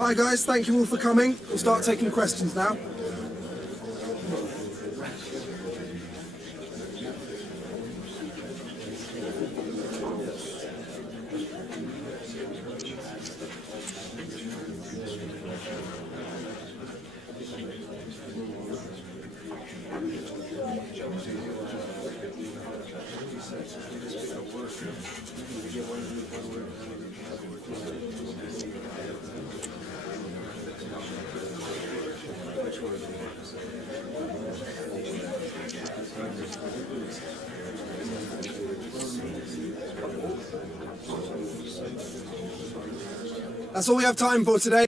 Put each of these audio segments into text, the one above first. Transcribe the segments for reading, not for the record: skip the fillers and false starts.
Hi guys, thank you all for coming. We'll start taking questions now. That's all we have time for today.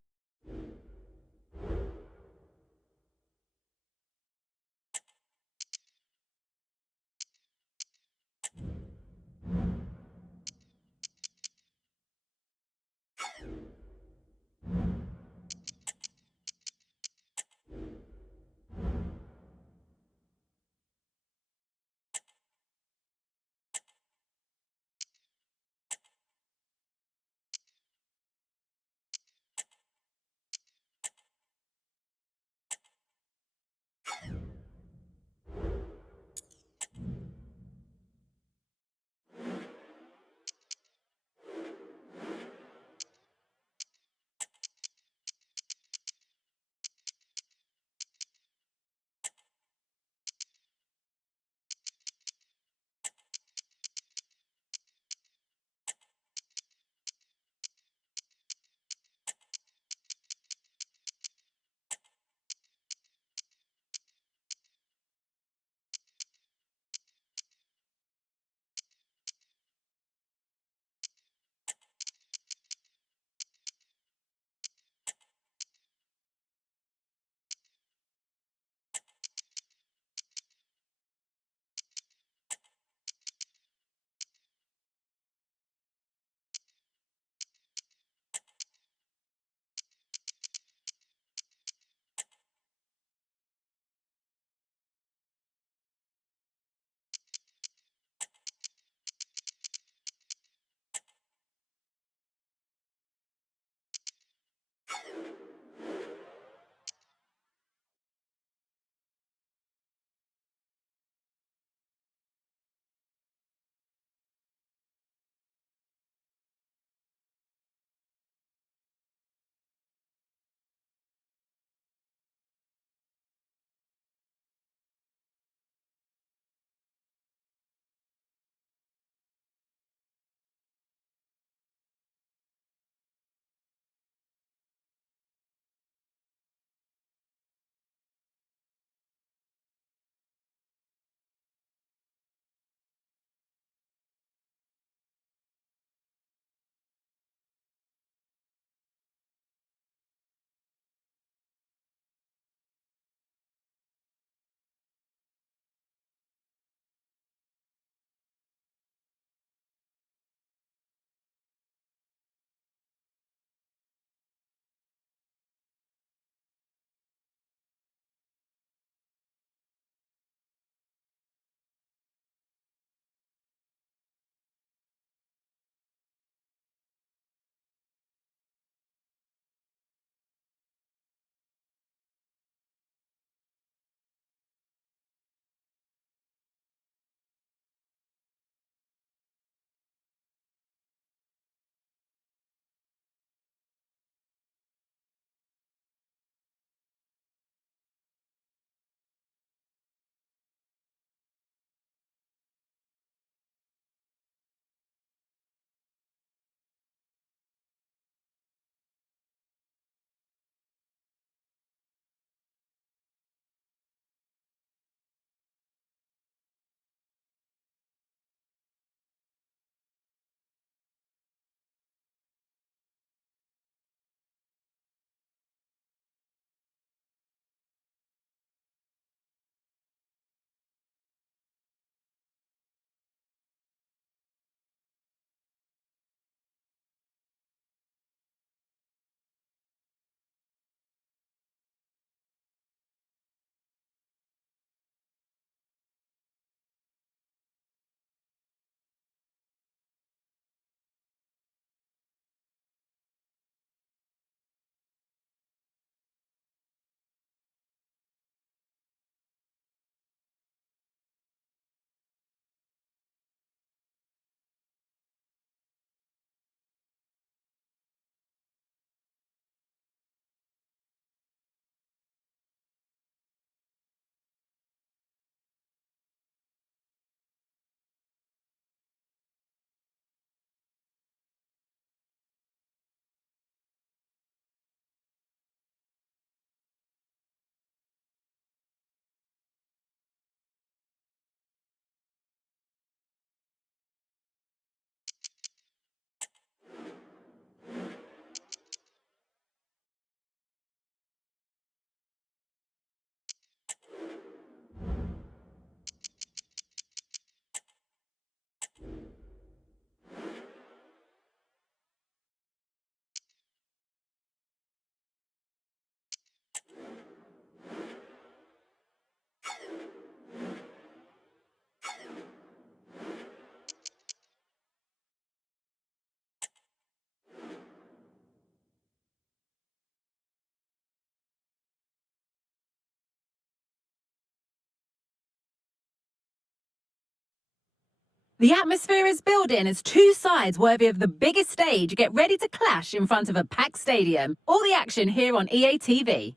The atmosphere is building as two sides worthy of the biggest stage get ready to clash in front of a packed stadium. All the action here on EA TV.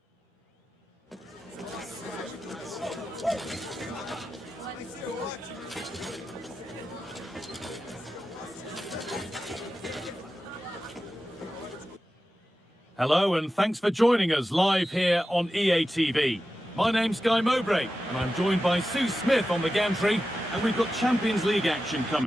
Hello and thanks for joining us live here on EA TV. My name's Guy Mowbray and I'm joined by Sue Smith on the gantry, and we've got Champions League action coming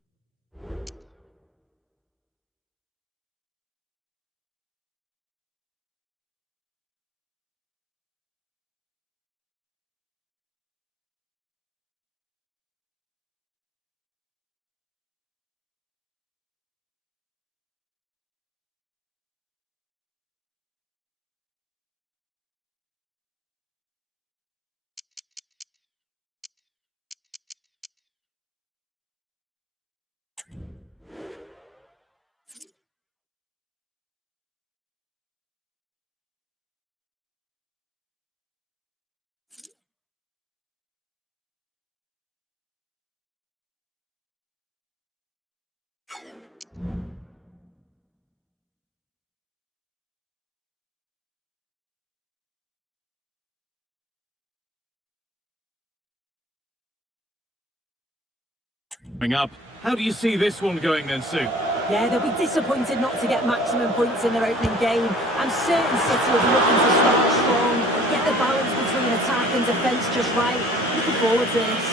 up. How do you see this one going then, Sue? Yeah, they'll be disappointed not to get maximum points in their opening game. I'm certain City will be looking to start strong, get the balance between attack and defence just right. Looking forward to this.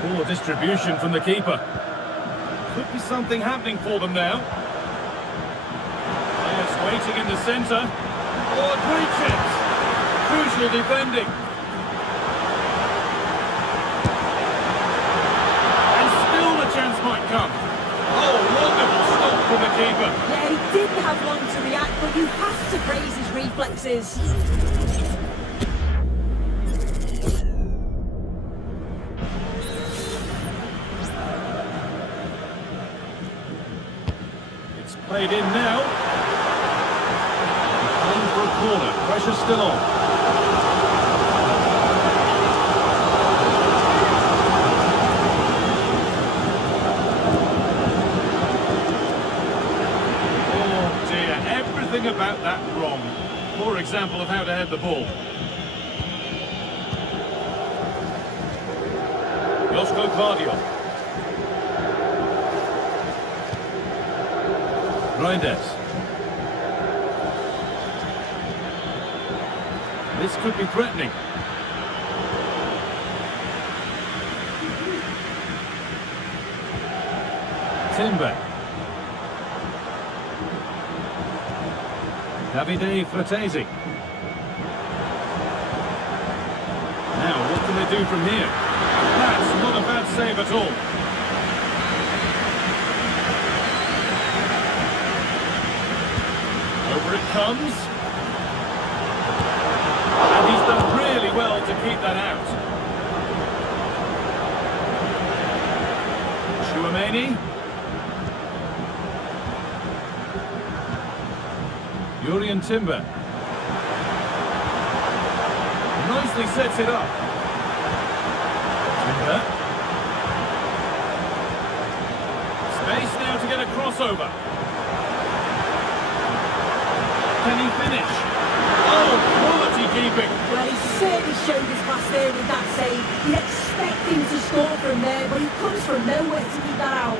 Poor distribution from the keeper. Could be something happening for them now. Waiting in the centre. Oh, great chance. Crucial defending. And still the chance might come. Oh, wonderful stop from the keeper. Yeah, he didn't have long to react, but you have to praise his reflexes. It's played in now. Corner, pressure still on. Oh dear, everything about that wrong. Poor example of how to head the ball. Josko Gvardiol. Reinders. This could be threatening. Timber. Davide Fratesi. Now, what can they do from here? That's not a bad save at all. Over it comes. And he's done really well to keep that out. Chouameni. Jurrien Timber. Nicely sets it up. Timber. Space now to get a crossover. Can he finish? Oh, quality keeping. Well, he certainly showed his class there with that save. You'd expect him to score from there, but he comes from nowhere to keep that out.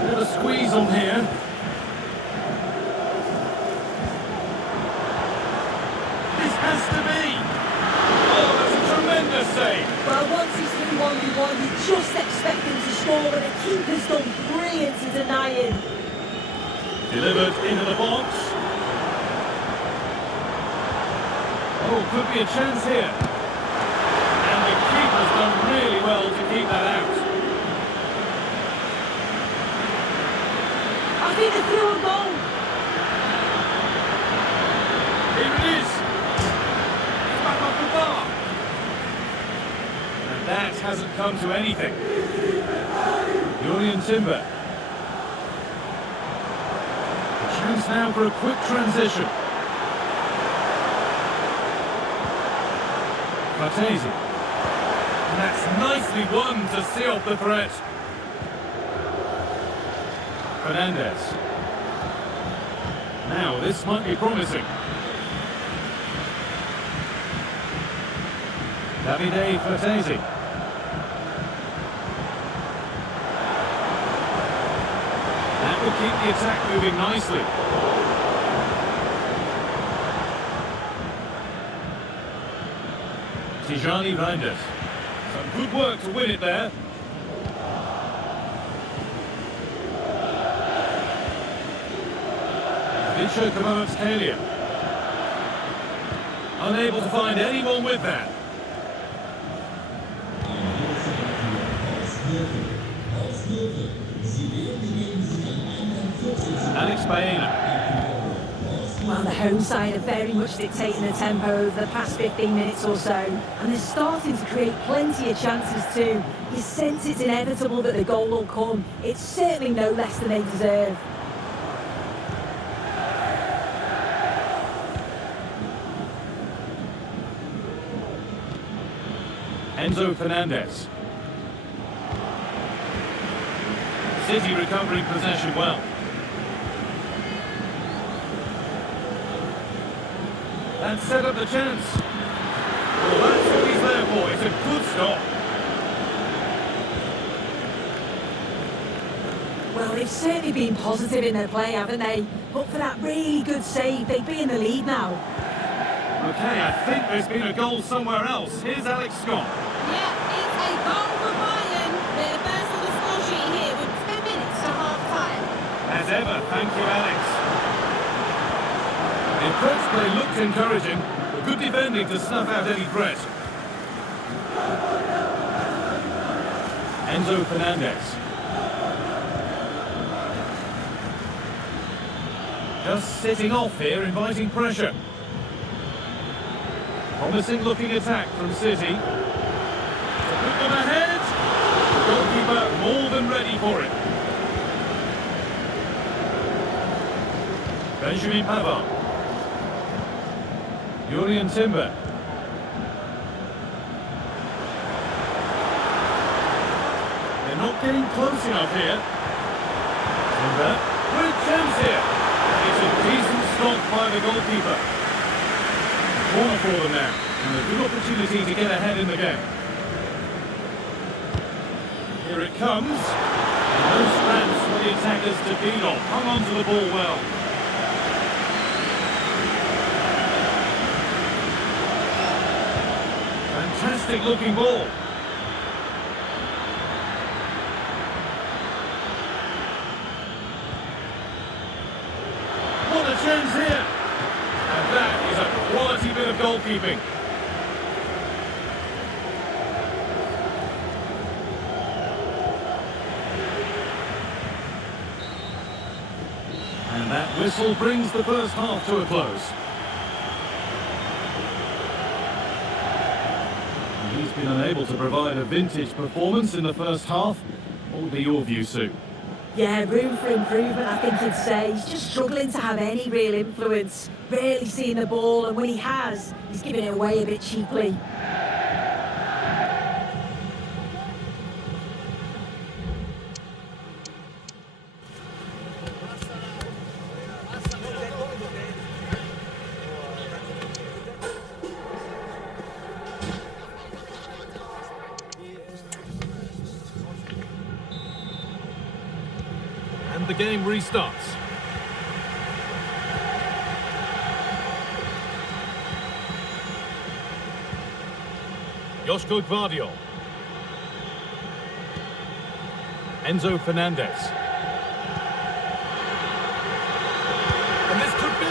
Bit of a squeeze on here. This has to be. Oh, that's a tremendous save. Well, once he's through 1v1, you just expect him to score, and the keeper's done brilliant to deny him. Delivered into the box. Oh, could be a chance here. And the keeper's done really well to keep that out. I think they're through a goal. Here it is. It's back off the bar. And that hasn't come to anything. Jurrien Timber. Chance now for a quick transition. Martesi. And that's nicely won to see off the threat. Fernandez. Now, this might be promising. Davide Frattesi. That will keep the attack moving nicely. Tijani Reinders. Some good work to win it there. Vincenzo Kvaratskhelia. Unable to find anyone with that. Alex Baena. Well, the home side are very much dictating the tempo over the past 15 minutes or so, and they're starting to create plenty of chances too. You sense it's inevitable that the goal will come. It's certainly no less than they deserve. Enzo Fernandez. City recovering possession well. That set up the chance. Well, that's what he's there for. It's a good stop. Well, they've certainly been positive in their play, haven't they? But for that really good save, they'd be in the lead now. Okay, I think there's been a goal somewhere else. Here's Alex Scott. Yeah, it's a goal for Bayern. They're first on the score sheet here with 10 minutes to half-time. As ever, thank you, Alex. The approach play looked encouraging, but good defending to snuff out any threat. Enzo Fernandez. Just sitting off here, inviting pressure. Promising looking attack from City. A good one ahead. The goalkeeper more than ready for it. Benjamin Pavard. Jurrien Timber. They're not getting close enough here. Timber. Great chance here. It's a decent stop by the goalkeeper. Corner for them now, and a good opportunity to get ahead in the game. Here it comes. And no scraps for the attackers to feed on. Hung on to the ball well. Fantastic looking ball. What a chance here. And that is a quality bit of goalkeeping. And that whistle brings the first half to a close. And he's been unable to provide a vintage performance in the first half. What would be your view, Sue? Yeah, room for improvement, I think he'd say. He's just struggling to have any real influence. Rarely seeing the ball, and when he has, he's giving it away a bit cheaply. And the game restarts. Joško Gvardiol. Enzo Fernandez. And this could be.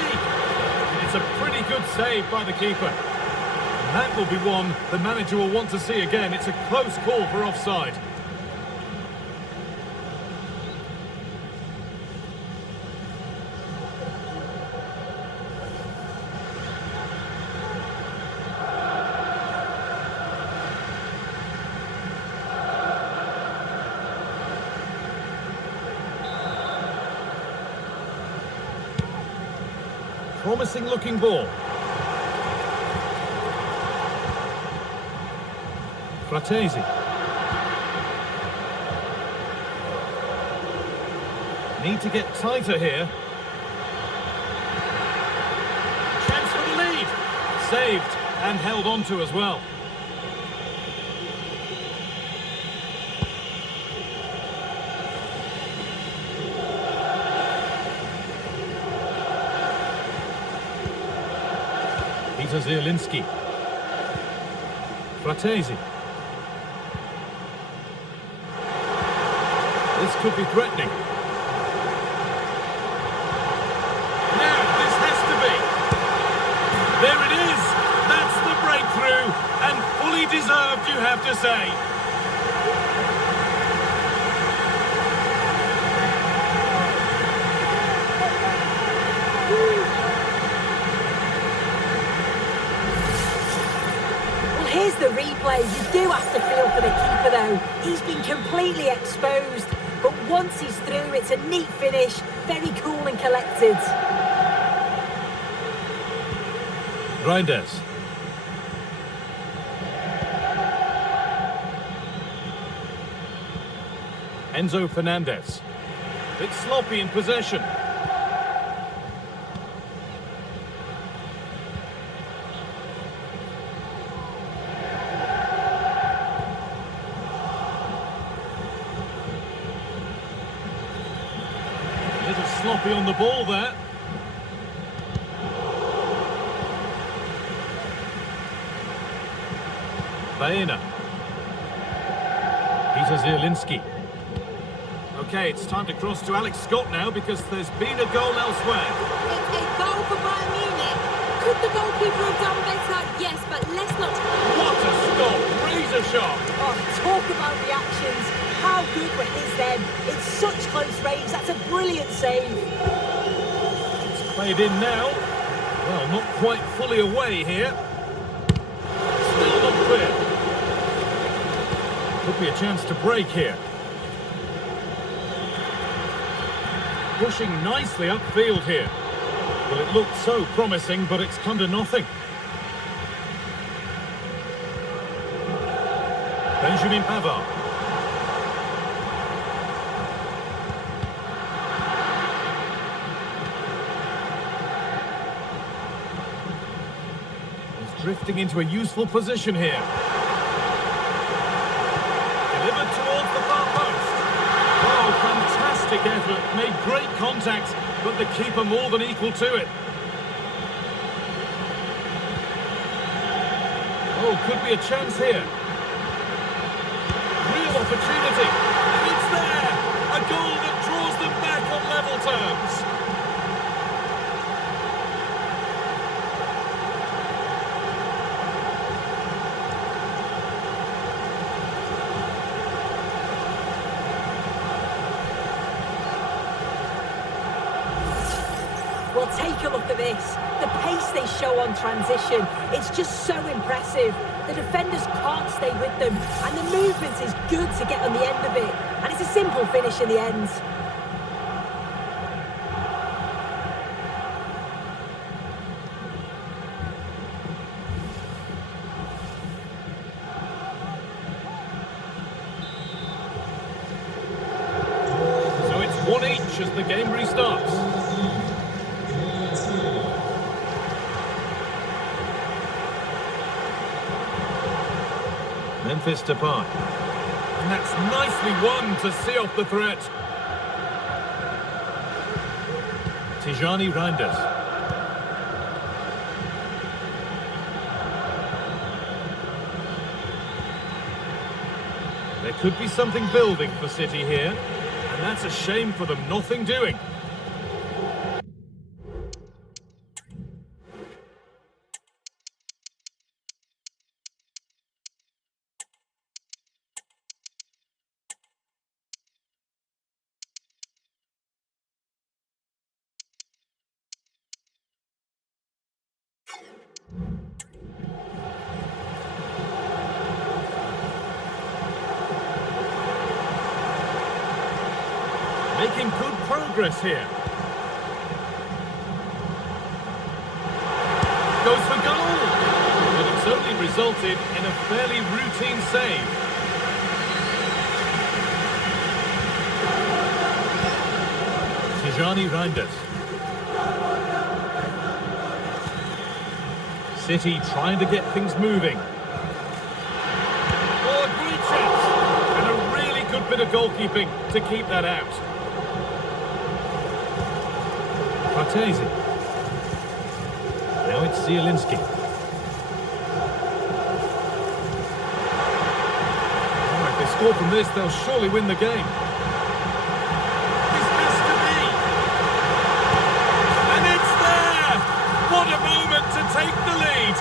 It's a pretty good save by the keeper. And that will be one the manager will want to see again. It's a close call for offside. promising looking ball. Fratesi. Need to get tighter here. Chance for the lead. Saved and held on to as well. Peter Zielinski. Fratesi. This could be threatening. Now, this has to be. There it is. That's the breakthrough. And fully deserved, you have to say. Here's the replay. You do have to feel for the keeper though. He's been completely exposed. But once he's through, it's a neat finish. Very cool and collected. Reinders. Enzo Fernandez. Bit sloppy in possession. Sloppy on the ball there. Baena. Peter Zielinski. Okay, it's time to cross to Alex Scott now because there's been a goal elsewhere. It's a goal for Bayern Munich. Could the goalkeeper have done better? Yes, but let's not... What a stop! Razor sharp! Oh, talk about reactions. How good were his then? It's such close range. That's a brilliant save. It's played in now. Well, not quite fully away here. Still not clear. Could be a chance to break here. Pushing nicely upfield here. Well, it looked so promising, but it's come to nothing. Benjamin Pavard. He's drifting into a useful position here. Delivered towards the far post. Oh, fantastic effort. Made great contact, but the keeper more than equal to it. Oh, could be a chance here. Real opportunity. And it's there. A goal that draws them back on level terms. Well, take a look at this. The pace they show on transition, it's just so impressive. The defenders can't stay with them, and the movement is good to get on the end of it. And it's a simple finish in the end. So it's 1-1 as the game restarts. Memphis Depay. And that's nicely won to see off the threat. Tijani Reinders. There could be something building for City here, and that's a shame for them nothing doing. Making good progress here. goes for goal. But it's only resulted in a fairly routine save. Tijani Reinders. City trying to get things moving. Oh, a great chance! And a really good bit of goalkeeping to keep that out. Martese. Now it's Zielinski. Oh, if they score from this, they'll surely win the game. This has to be! And it's there! What a moment to take the lead!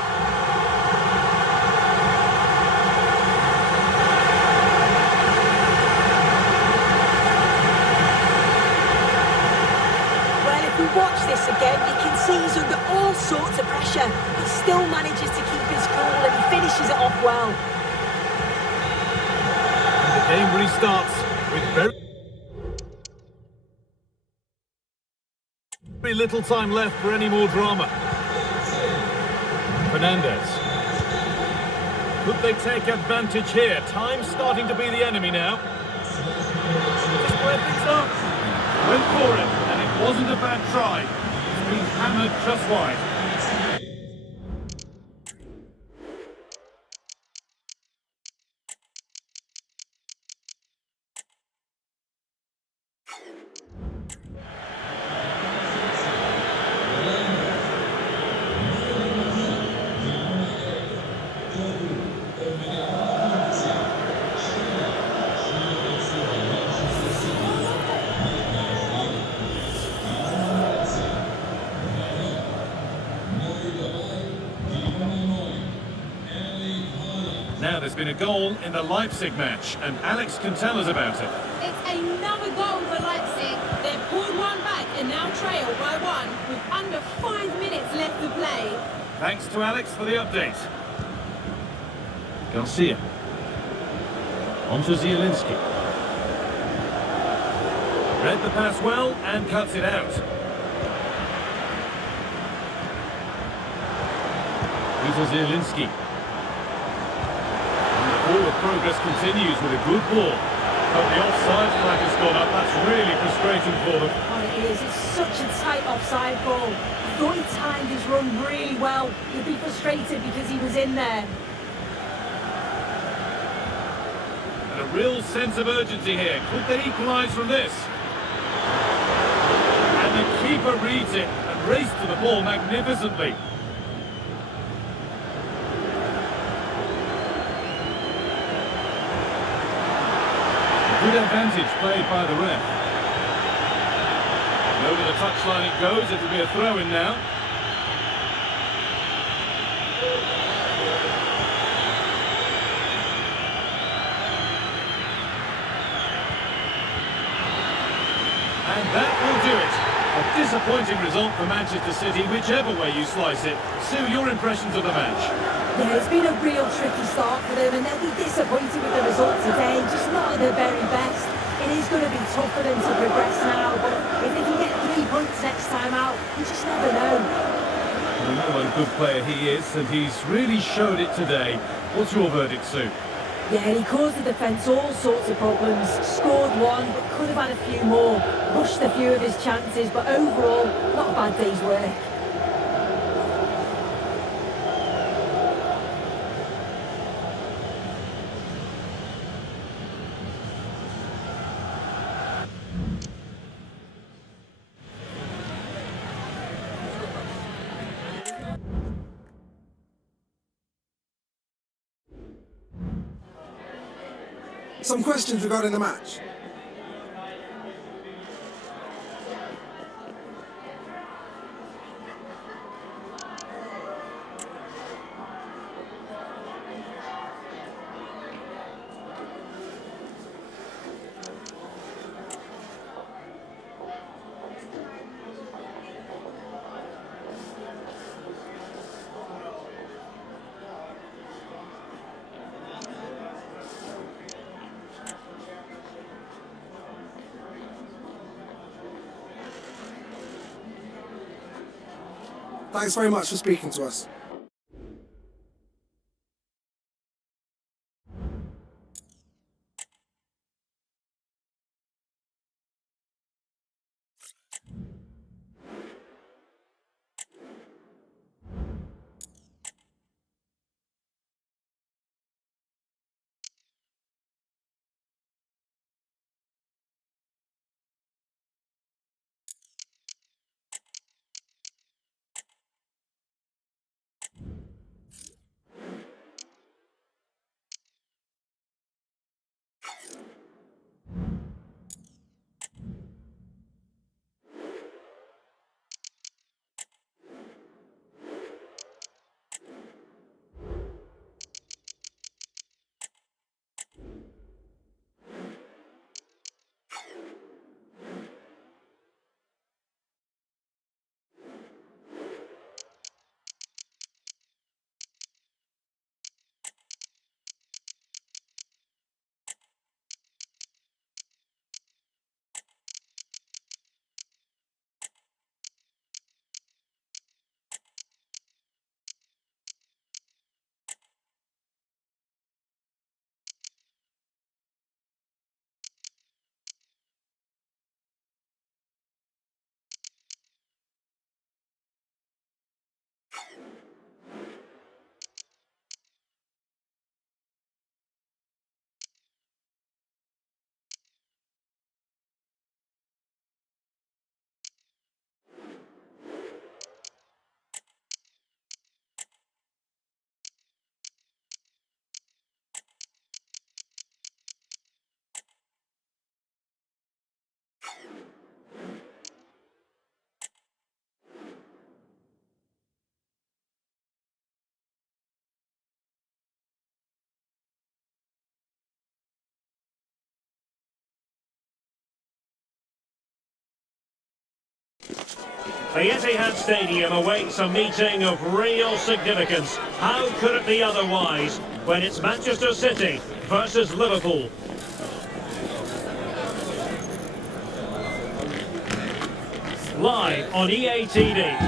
Well, if we watch this again, you can see he's under all sorts of pressure. He still manages to keep his cool and he finishes it off well. And the game restarts with very little time left for any more drama. Fernandez. Could they take advantage here? Time's starting to be the enemy now. Just square things up. Went for it, and it wasn't a bad try. It's been hammered just wide. Now there's been a goal in the Leipzig match, and Alex can tell us about it. It's another goal for Leipzig. They've pulled one back and now trail by one with under 5 minutes left to play. Thanks to Alex for the update. Garcia. On to Zielinski. Read the pass well and cuts it out. Peter Zielinski. Forward progress continues with a good ball. But the offside flag has gone up. That's really frustrating for them. Oh, it is. It's such a tight offside ball. I thought he timed his run really well. He'd be frustrated because he was in there. And a real sense of urgency here. Could they equalise from this? And the keeper reads it and raced to the ball magnificently. Good advantage played by the ref. And over the touchline it goes. It'll be a throw-in now. And that will do it. A disappointing result for Manchester City, whichever way you slice it. Sue, your impressions of the match? Yeah, it's been a real tricky start for them and they'll be disappointed with the result today, just not at their very best. It is going to be tough for them to progress now, but if they can get 3 points next time out, you just never know. We know what a good player he is, and he's really showed it today. What's your verdict, Sue? Yeah, he caused the defence all sorts of problems, scored one, but could have had a few more, rushed a few of his chances, but overall, not a bad day's work. Some questions regarding the match. Thanks very much for speaking to us. The Etihad Stadium awaits a meeting of real significance. How could it be otherwise when it's Manchester City versus Liverpool? Live on EA TV.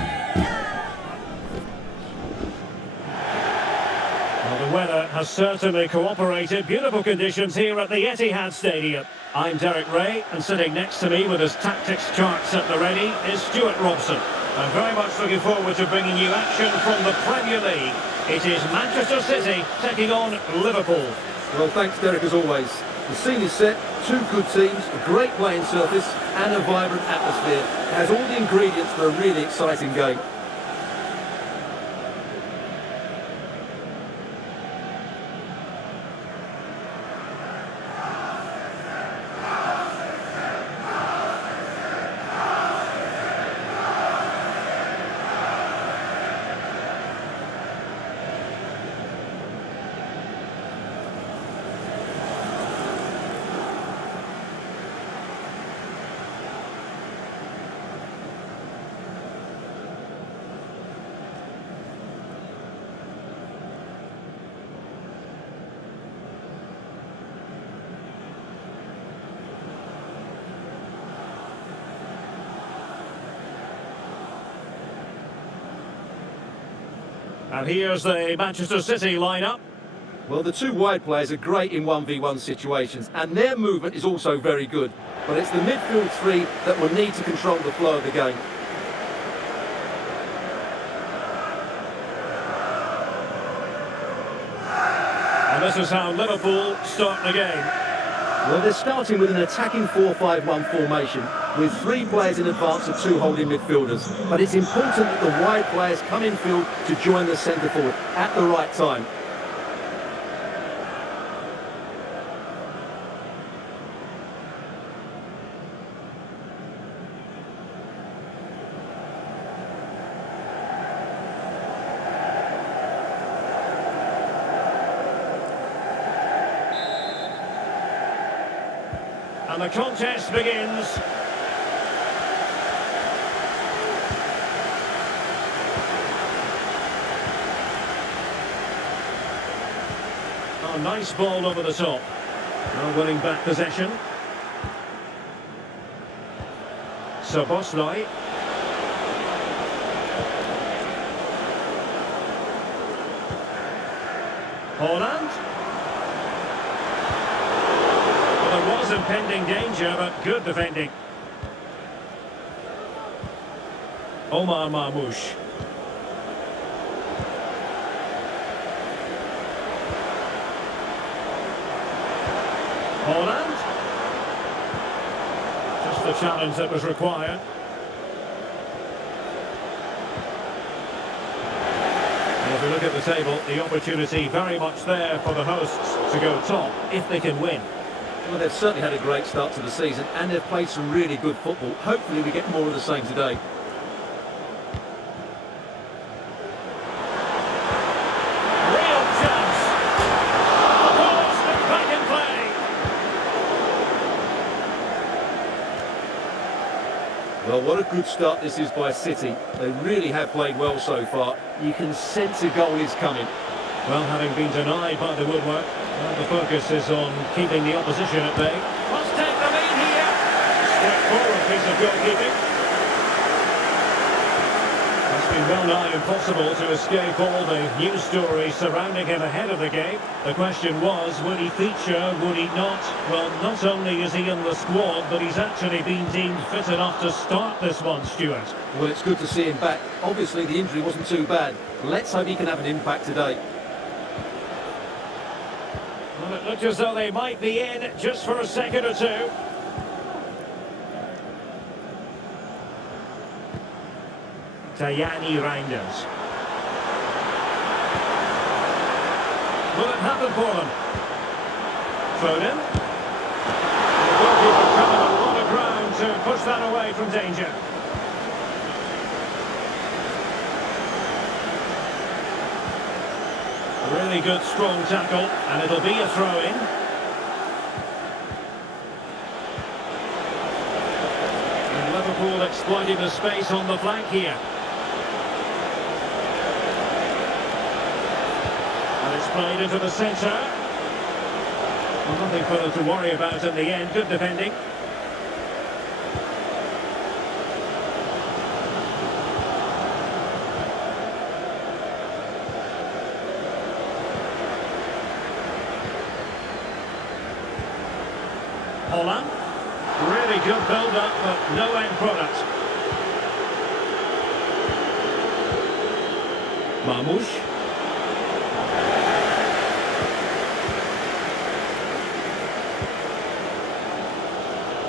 Well, the weather has certainly cooperated. Beautiful conditions here at the Etihad Stadium. I'm Derek Ray, and sitting next to me with his tactics charts at the ready is Stuart Robson. I'm very much looking forward to bringing you action from the Premier League. It is Manchester City taking on Liverpool. Well, thanks, Derek, as always. The scene is set, two good teams, a great playing surface and a vibrant atmosphere. It has all the ingredients for a really exciting game. And here's the Manchester City lineup. Well, the two wide players are great in 1v1 situations, and their movement is also very good. But it's the midfield three that will need to control the flow of the game. And this is how Liverpool start the game. Well, they're starting with an attacking 4-5-1 formation, with three players in advance of two holding midfielders. But it's important that the wide players come in field to join the centre forward at the right time. And the contest begins. Oh, nice ball over the top. Now winning back possession. Szoboszlai. Holland. Well, there was impending danger, but good defending. Omar Marmoush. Holland. Just the challenge that was required. And if we look at the table, the opportunity very much there for the hosts to go top if they can win. Well, they've certainly had a great start to the season and they've played some really good football. Hopefully we get more of the same today. Real chance. Of course, they're back in play. Well, what a good start this is by City. They really have played well so far. You can sense a goal is coming. Well, having been denied by the woodwork, well, the focus is on keeping the opposition at bay. Must take the lead here. Straightforward piece of goalkeeping. It's been well nigh impossible to escape all the news stories surrounding him ahead of the game. The question was, would he feature, would he not? Well, not only is he in the squad, but he's actually been deemed fit enough to start this one, Stuart. Well, it's good to see him back. Obviously, the injury wasn't too bad. Let's hope he can have an impact today. Well, it looked as though they might be in just for a second or two. Tajani Reinders. Will it happen for them? Foden. The goalkeeper covered a lot of ground to push that away from danger. A really good strong tackle, and it'll be a throw-in. And Liverpool exploiting the space on the flank here. And it's played into the centre. Well, nothing for them to worry about in the end. Good defending. Holland. Really good build-up, but no end product. Marmoush.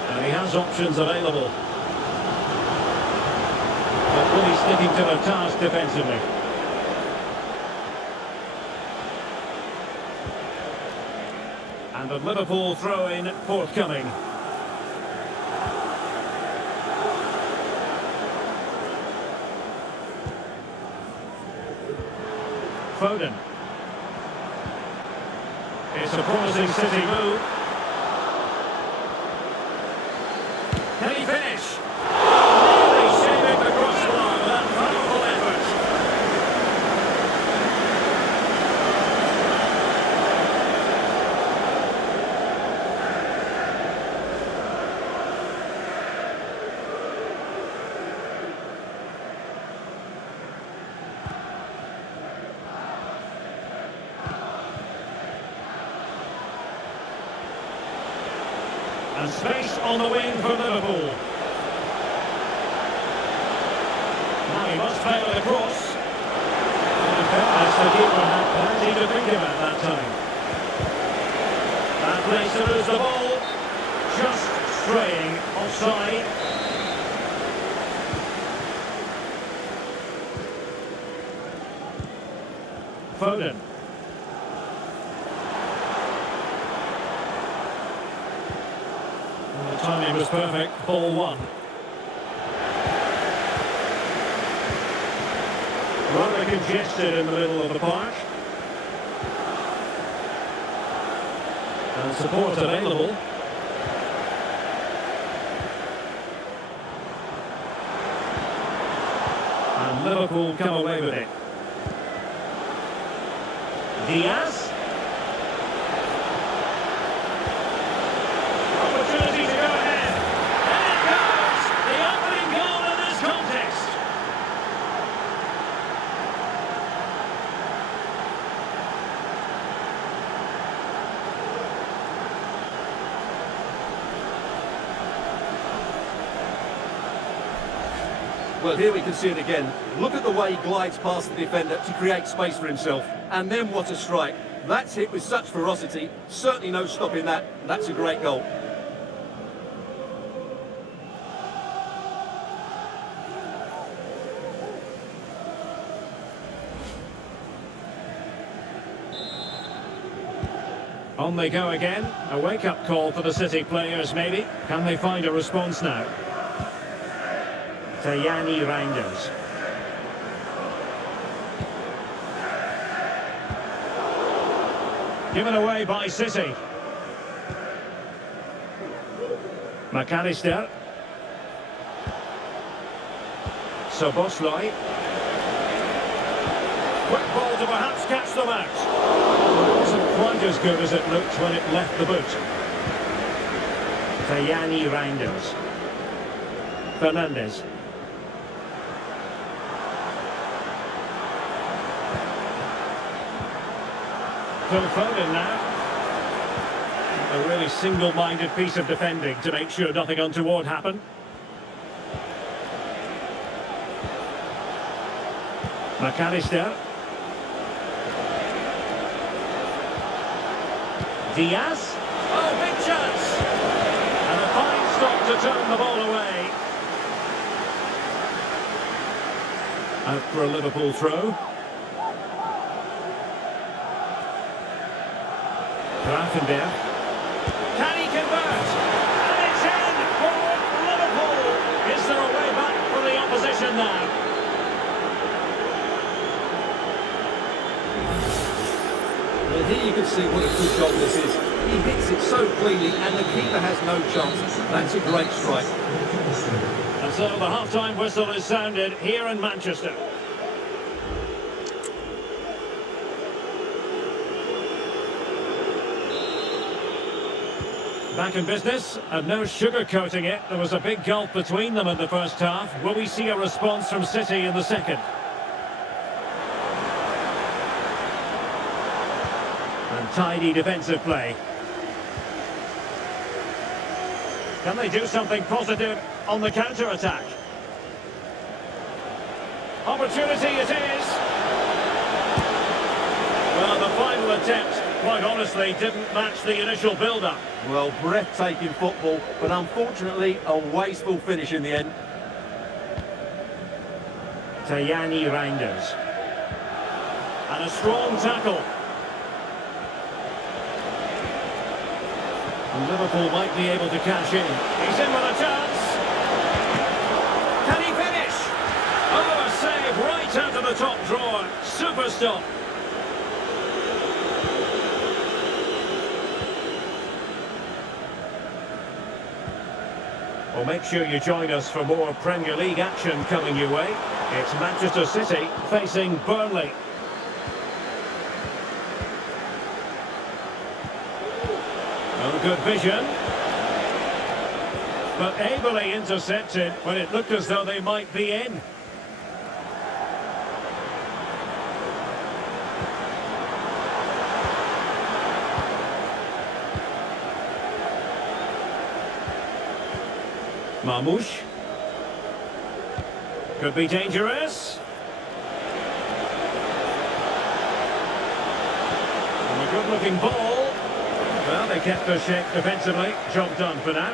And he has options available. But really sticking to the task defensively. And the Liverpool throw-in forthcoming. Foden. It's a promising City move. Can he finish? Really shaving the crossbar with that powerful effort. And space on the wing for Liverpool. Now he must play with a cross. And in fairness, the keeper had plenty to think about that time. That place to lose the ball. Just straying offside. Foden. The timing was perfect. Ball one. Rather congested in the middle of the park. And support available. And Liverpool come away with it. Diaz. Opportunity to go ahead. And it goes! The opening goal in this contest. Well, here we can see it again. Look at the way he glides past the defender to create space for himself. And then what a strike. That's hit with such ferocity. Certainly no stopping that. That's a great goal. On they go again. A wake-up call for the City players, maybe. Can they find a response now? Tajani Reinders. Given away by City. McAllister. Soboslai. Quick ball to perhaps catch them out. It wasn't quite as good as it looked when it left the boot. Tajani Reinders. Fernandes. Phil Foden now. A really single-minded piece of defending to make sure nothing untoward happened. McAllister. Diaz. Oh, big chance! And a fine stop to turn the ball away. Out for a Liverpool throw. Grafenberg. Can he convert? And it's in for Liverpool. Is there a way back for the opposition now? Well, here you can see what a good goal this is. He hits it so cleanly and the keeper has no chance. That's a great strike. And so the half-time whistle is sounded here in Manchester. Back in business, and no sugarcoating it. There was a big gulf between them in the first half. Will we see a response from City in the second? And tidy defensive play. Can they do something positive on the counter-attack? Opportunity it is! Well, the final attempt, quite honestly, didn't match the initial build-up. Well, breathtaking football, but unfortunately a wasteful finish in the end. Tajani Reinders. And a strong tackle. And Liverpool might be able to cash in. He's in with a chance. Can he finish? Oh, a save right out of the top drawer. Super stop. Well, make sure you join us for more Premier League action coming your way. It's Manchester City facing Burnley. Oh, good vision. But ably intercepted when it looked as though they might be in. Marmoush. Could be dangerous. And a good-looking ball. Well, they kept their shape defensively. Job done for now.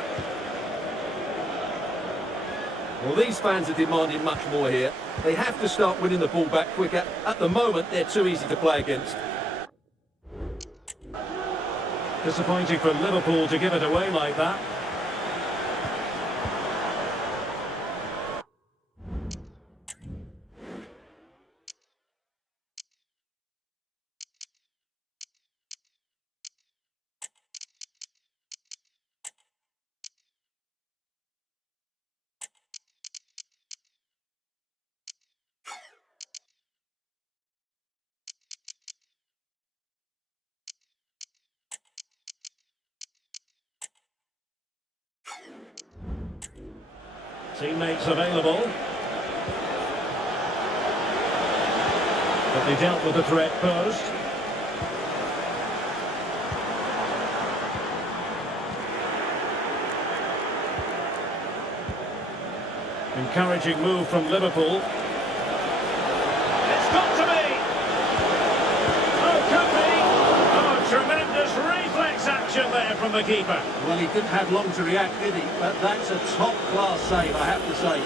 Well, these fans are demanding much more here. They have to start winning the ball back quicker. At the moment, they're too easy to play against. Disappointing for Liverpool to give it away like that. Teammates available. But they dealt with the threat posed. encouraging move from Liverpool. It's got to be! Oh, could be! Oh, tremendous reflex action there from the keeper. Well, he didn't have long to react, did he? But that's a top-class save, I have to say.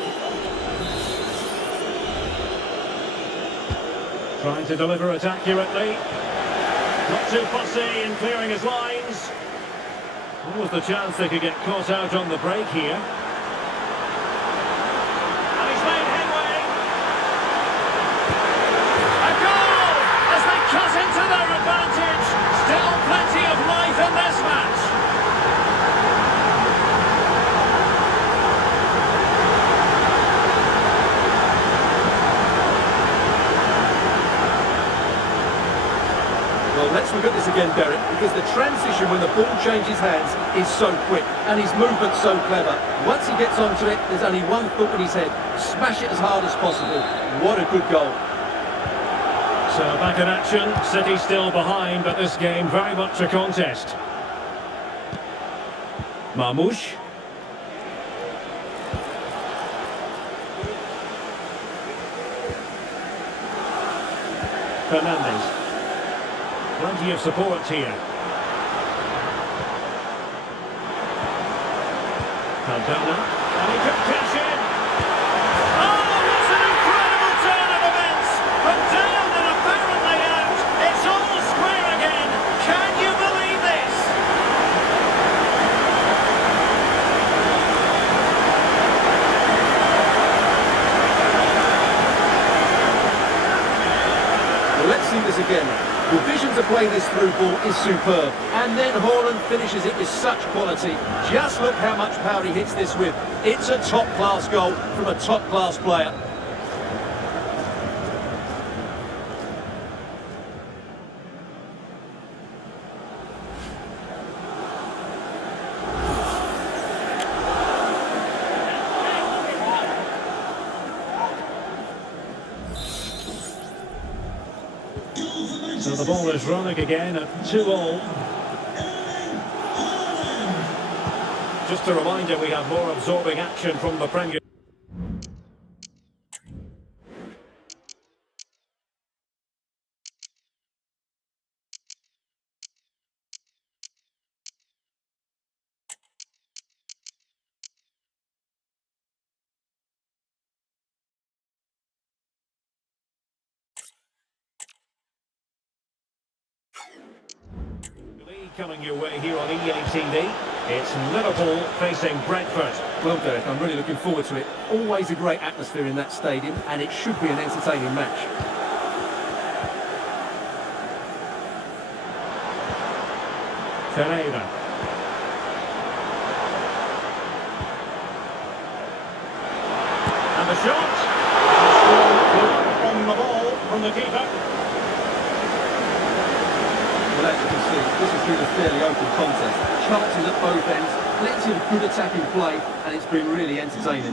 Trying to deliver it accurately. Not too fussy in clearing his lines. What was the chance they could get caught out on the break here? And he's made headway. A goal! As they cut into their advantage. Still plenty of life in this match. Well, let's look at this again, Derek, because the transition when the ball changes hands is so quick and his movement's so clever. Once he gets onto it, there's only one thought in his head: smash it as hard as possible. What a good goal. So back in action, City still behind, but this game very much a contest. Marmoush. Fernandes. Plenty of support here. Cardona. And he could cash in. Oh, what an incredible turn of events! From down and apparently out, it's all square again. Can you believe this? Well, let's see this again. The vision to play this through ball is superb. And then Haaland finishes it with such quality. Just look how much power he hits this with. It's a top-class goal from a top-class player. So the ball is running again at 2-all. Just a reminder, we have more absorbing action from the Premier. Coming your way here on EA TV. It's Liverpool facing Brentford. Well, Derek, I'm really looking forward to it. Always a great atmosphere in that stadium, and it should be an entertaining match. Ferreira. And the shot. From the ball from the keeper. Well, as you can see, this has been a fairly open contest. Chances at both ends, plenty of good attacking play, and it's been really entertaining.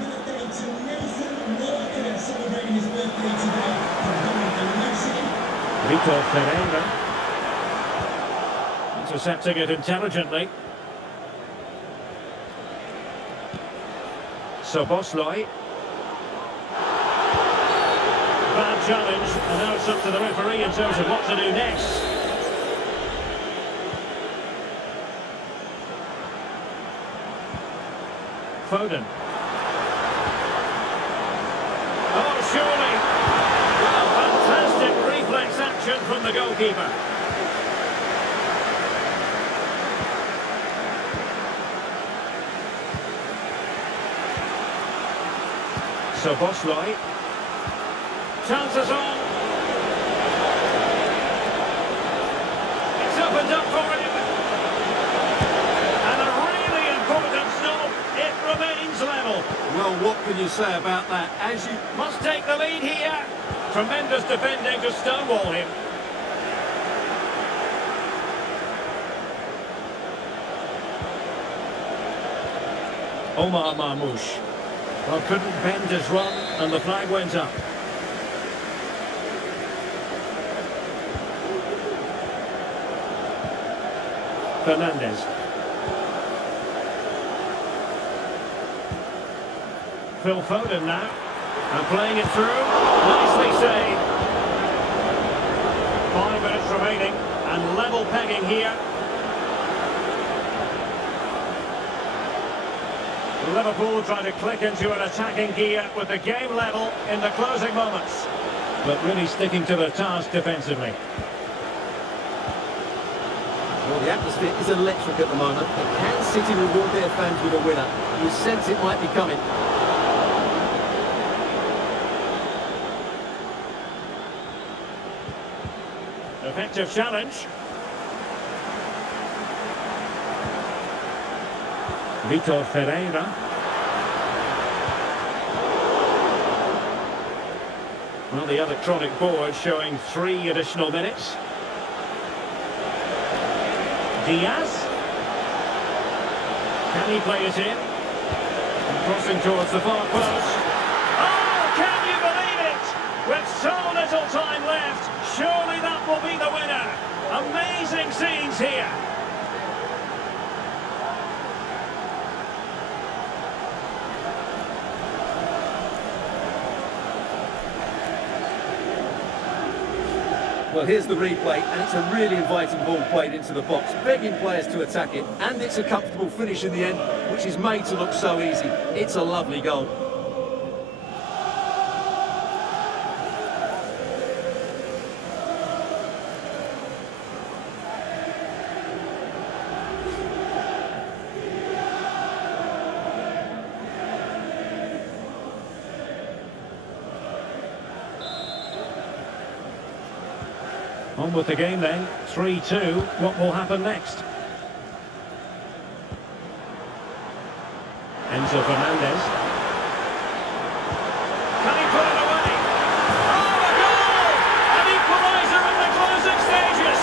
Vitor Ferreira. Intercepting it intelligently. Szoboszlai. Bad challenge, and now it's up to the referee in terms of what to do next. Foden. Oh, surely. Well, fantastic reflex action from the goalkeeper. Szoboszlai. Chances on. It's opened up for him. Level. Well, what can you say about that? As you must take the lead here. Tremendous defending to stonewall him. Omar Marmoush. Well, couldn't bend his run, and the flag went up. Fernandes. Phil Foden now. And playing it through. Nicely saved. 5 minutes remaining. And level pegging here. Liverpool trying to click into an attacking gear with the game level in the closing moments. But really sticking to their task defensively. Well, the atmosphere is electric at the moment. But can City reward their fans with a winner? You sense it might be coming. Effective challenge. Vitor Ferreira. Well, the electronic board showing 3 additional minutes. Diaz. Can he play it in? Crossing towards the far post. Oh, can you believe it? With so little time left, surely that will be the winner. Amazing scenes here. Well, here's the replay, and it's a really inviting ball played into the box, begging players to attack it, and it's a comfortable finish in the end, which is made to look so easy. It's a lovely goal. On with the game then, 3-2. What will happen next? Enzo Fernandez. Can he put it away? Oh, a goal! An equaliser in the closing stages!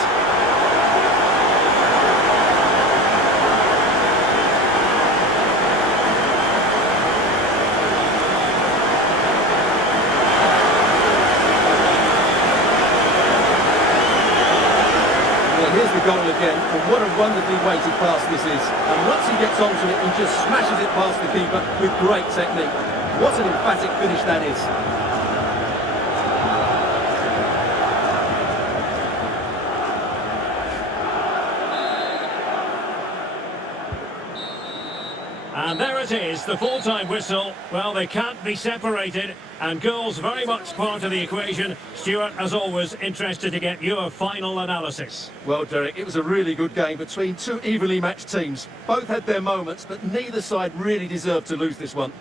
Here's the goal again, and what a wonderfully weighted pass this is. And once he gets onto it, he just smashes it past the keeper with great technique. What an emphatic finish that is. And there it is, the full-time whistle. Well, they can't be separated, and goals very much part of the equation. Stuart, as always, interested to get your final analysis. Well, Derek, it was a really good game between 2 evenly matched teams. Both had their moments, but neither side really deserved to lose this one.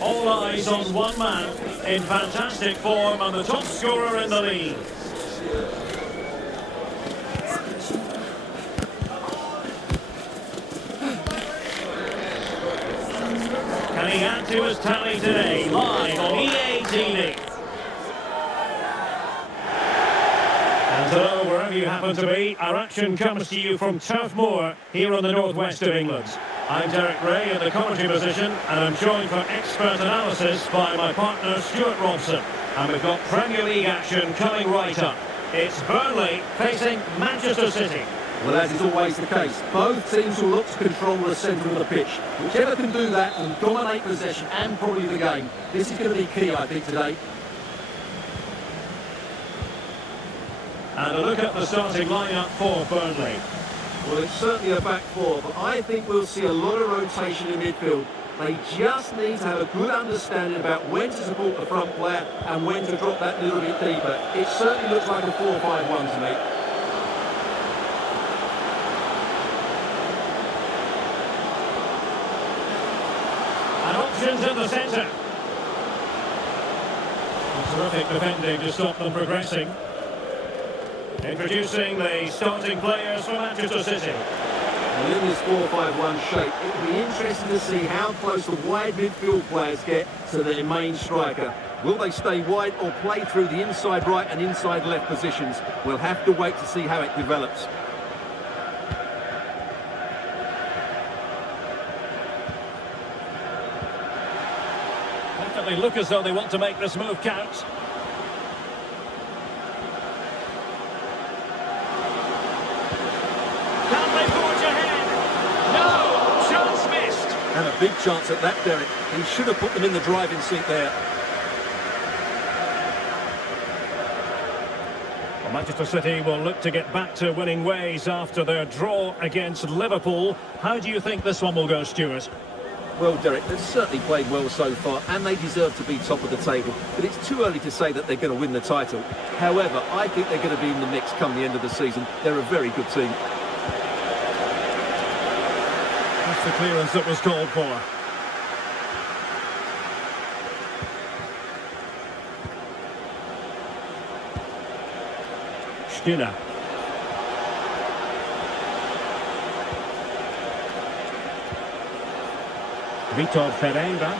All eyes on one man in fantastic form and the top scorer in the league. Can he add to his tally today? Live on EA TV. And hello, wherever you happen to be, our action comes to you from Turf Moor here on the northwest of England. I'm Derek Ray in the commentary position, and I'm joined for expert analysis by my partner Stuart Robson. And we've got Premier League action coming right up. It's Burnley facing Manchester City. Well, as is always the case, both teams will look to control the centre of the pitch. Whichever can do that will dominate possession and probably the game. This is going to be key, I think, today. And a look at the starting lineup for Burnley. Well, it's certainly a back four, but I think we'll see a lot of rotation in midfield. They just need to have a good understanding about when to support the front player and when to drop that little bit deeper. It certainly looks like a 4-5-1 to me. And options in the centre. Terrific defending to stop them progressing. Introducing the starting players for Manchester City. And in this 4-5-1 shape, it will be interesting to see how close the wide midfield players get to their main striker. Will they stay wide or play through the inside right and inside left positions? We'll have to wait to see how it develops. Definitely look as though they want to make this move count. And a big chance at that, Derek. He should have put them in the driving seat there. Well, Manchester City will look to get back to winning ways after their draw against Liverpool. How do you think this one will go, Stuart? Well, Derek, they've certainly played well so far, and they deserve to be top of the table. But it's too early to say that they're going to win the title. However, I think they're going to be in the mix come the end of the season. They're a very good team. That's the clearance that was called for. Skinner. Vitor Ferreira.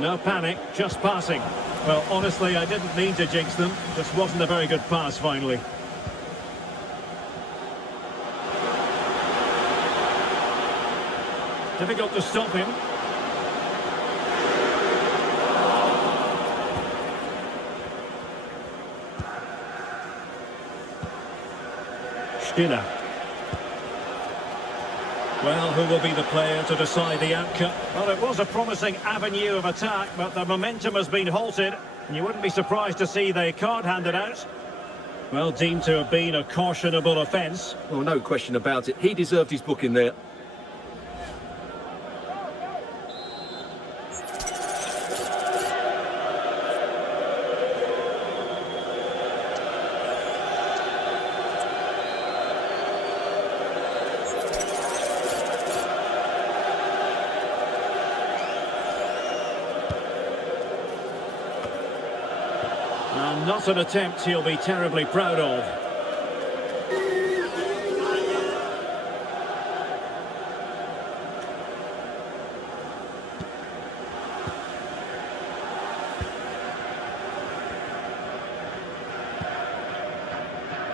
No panic, just passing. Well, honestly, I didn't mean to jinx them. Just wasn't a very good pass, finally. Difficult to stop him. Skinner. Well, who will be the player to decide the outcome? Well, it was a promising avenue of attack, but the momentum has been halted. And you wouldn't be surprised to see the card handed out. Well, deemed to have been a cautionable offence. Well, no question about it. He deserved his booking there. And not an attempt he'll be terribly proud of.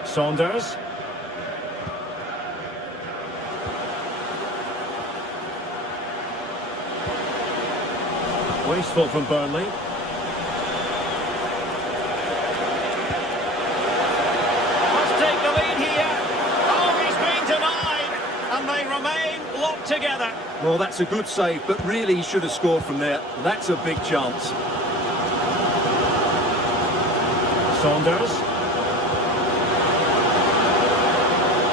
Saunders. Wasteful from Burnley. Together. Well, that's a good save, but really he should have scored from there. That's a big chance. Saunders.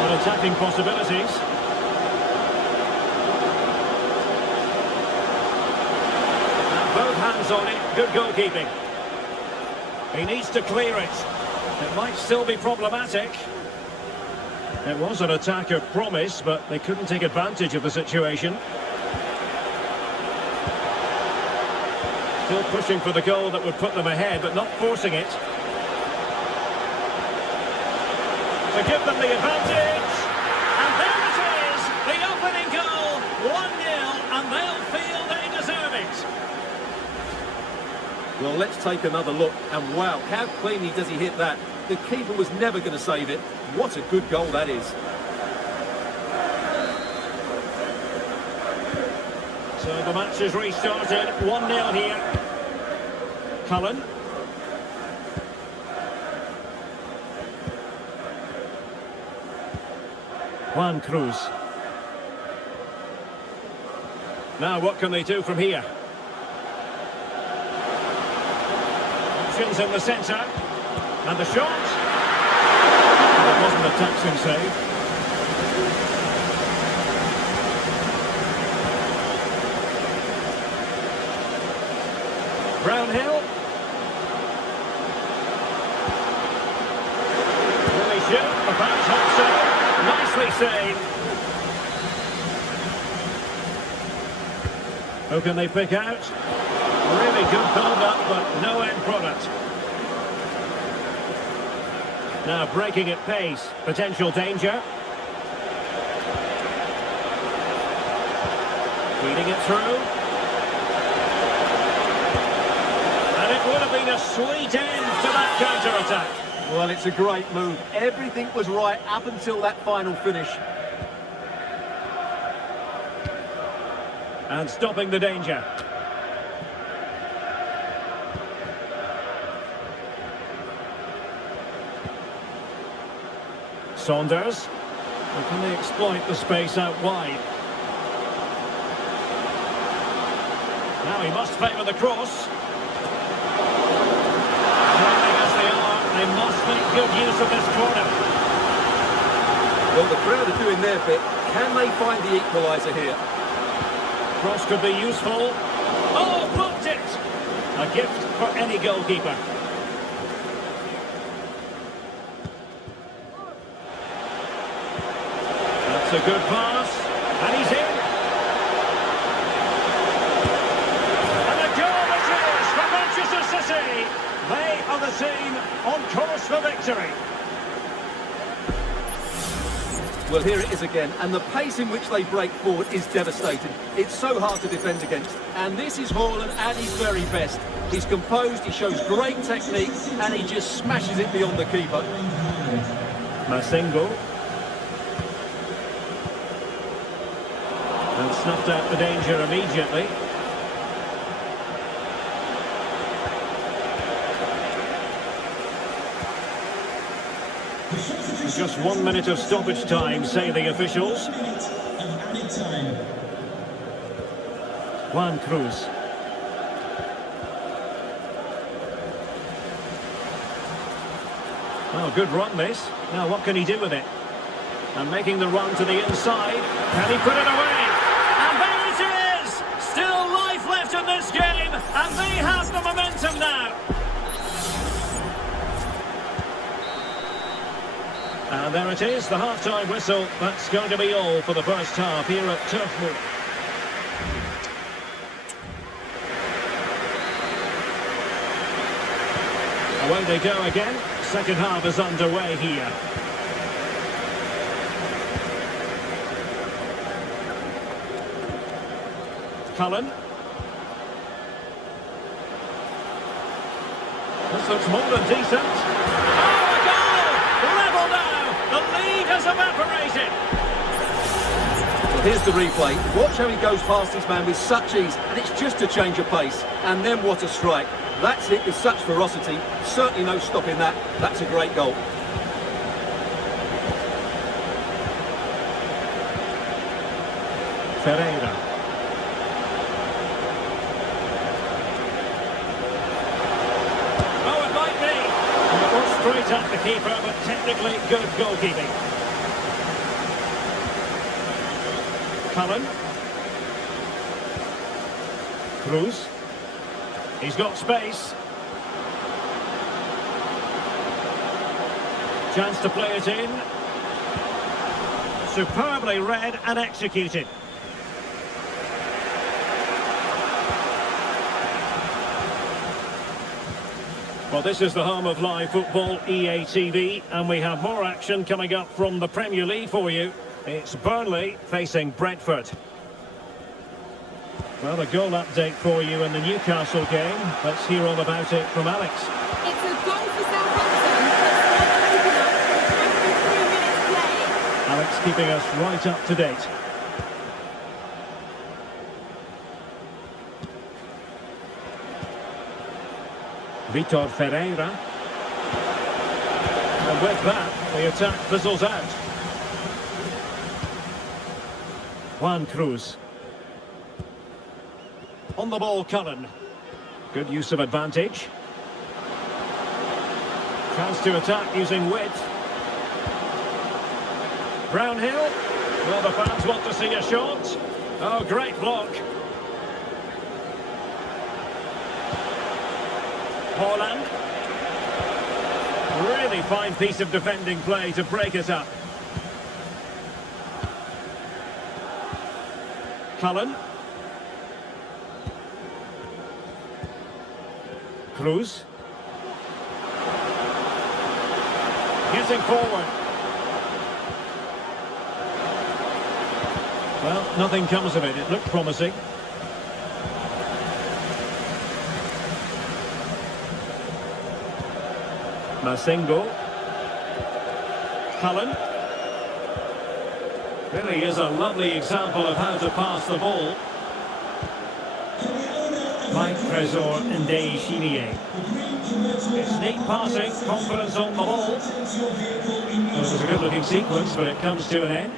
And attacking possibilities. And both hands on it. Good goalkeeping. He needs to clear it. It might still be problematic. It was an attack of promise, but they couldn't take advantage of the situation. Still pushing for the goal that would put them ahead, but not forcing it. To give them the advantage. And there it is, the opening goal. 1-0, and they'll feel they deserve it. Well, let's take another look. And wow, how cleanly does he hit that? The keeper was never going to save it. What a good goal that is. So the match is restarted. 1-0 here. Cullen. Juan Cruz. Now what can they do from here? Options in the centre. And the shot. It wasn't a taxing save. Brownhill. Will he shoot? About hope so. Nicely saved. Who can they pick out? Really good build-up, but no end product. Now breaking at pace. Potential danger. Feeding it through. And it would have been a sweet end to that counter-attack. Well, it's a great move. Everything was right up until that final finish. And stopping the danger. Saunders. Or can they exploit the space out wide? Now he must favour the cross. Trailing as they are, they must make good use of this corner. Well, the crowd are doing their bit. Can they find the equaliser here? Cross could be useful. Oh, blocked it! A gift for any goalkeeper. That's a good pass. And he's in. And a goal it is for Manchester City. They are the team on course for victory. Well, here it is again, and the pace in which they break forward is devastating. It's so hard to defend against. And this is Haaland at his very best. He's composed, he shows great technique, and he just smashes it beyond the keeper. Masengo. And snuffed out the danger immediately. Just 1 minute of stoppage time, say the officials. Juan Cruz. Oh, good run this. Now what can he do with it? And making the run to the inside. Can he put it away? And there it is! Still life left in this game, and they have the momentum now. And there it is, the half-time whistle. That's going to be all for the first half here at Turf Moor. Away they go again. Second half is underway here. Cullen. This looks more than decent. Evaporated. Well, here's the replay. Watch how he goes past his man with such ease, and it's just a change of pace. And then what a strike. That's hit with such ferocity. Certainly no stopping that. That's a great goal. Ferreira. Oh, it might be. And it was straight at the keeper, but technically good goalkeeping. Cullen. Cruz. He's got space. Chance to play it in. superbly read and executed. Well, this is the home of live football, EA TV, and we have more action coming up from the Premier League for you. It's Burnley facing Brentford. Well, a goal update for you in the Newcastle game. Let's hear all about it from Alex. It's a goal for Southampton. That's one opener after 3 minutes play. Alex keeping us right up to date. Vitor Ferreira. And with that, the attack fizzles out. Juan Cruz. On the ball, Cullen. Good use of advantage. Chance to attack using width. Brownhill. Well, the fans want to see a shot. Oh, great block. Haaland. Really fine piece of defending play to break it up. Cullen. Cruz. Getting forward. Well, nothing comes of it. It looked promising. Masengo. Cullen. Really is a lovely example of how to pass the ball. Mike Trezor and Ndayishimiye. It's neat passing, confidence on the ball. Well, it was a good looking sequence, but it comes to an end.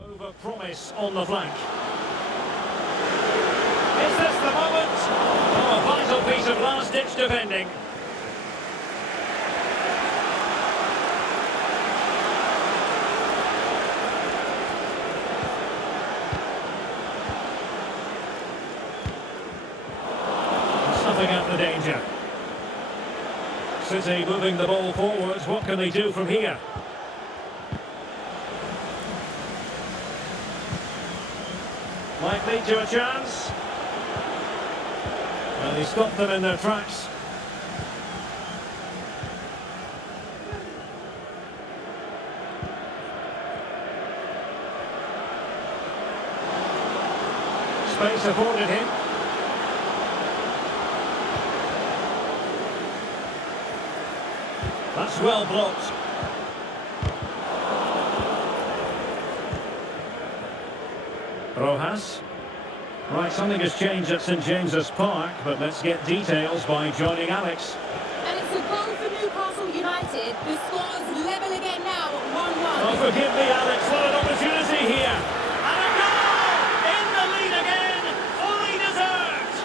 Over promise on the flank. Is this the moment? Oh, a vital piece of last-ditch defending. Snuffing out the danger. City moving the ball forwards. What can they do from here? Might lead to a chance. Well, he stopped them in their tracks. Space afforded him. That's well blocked. Rojas. Right, something has changed at St James's Park, but let's get details by joining Alex. And it's a goal for Newcastle United. The score's level again now at 1-1. Oh, forgive me, Alex, what an opportunity here. And a goal! In the lead again, fully deserved.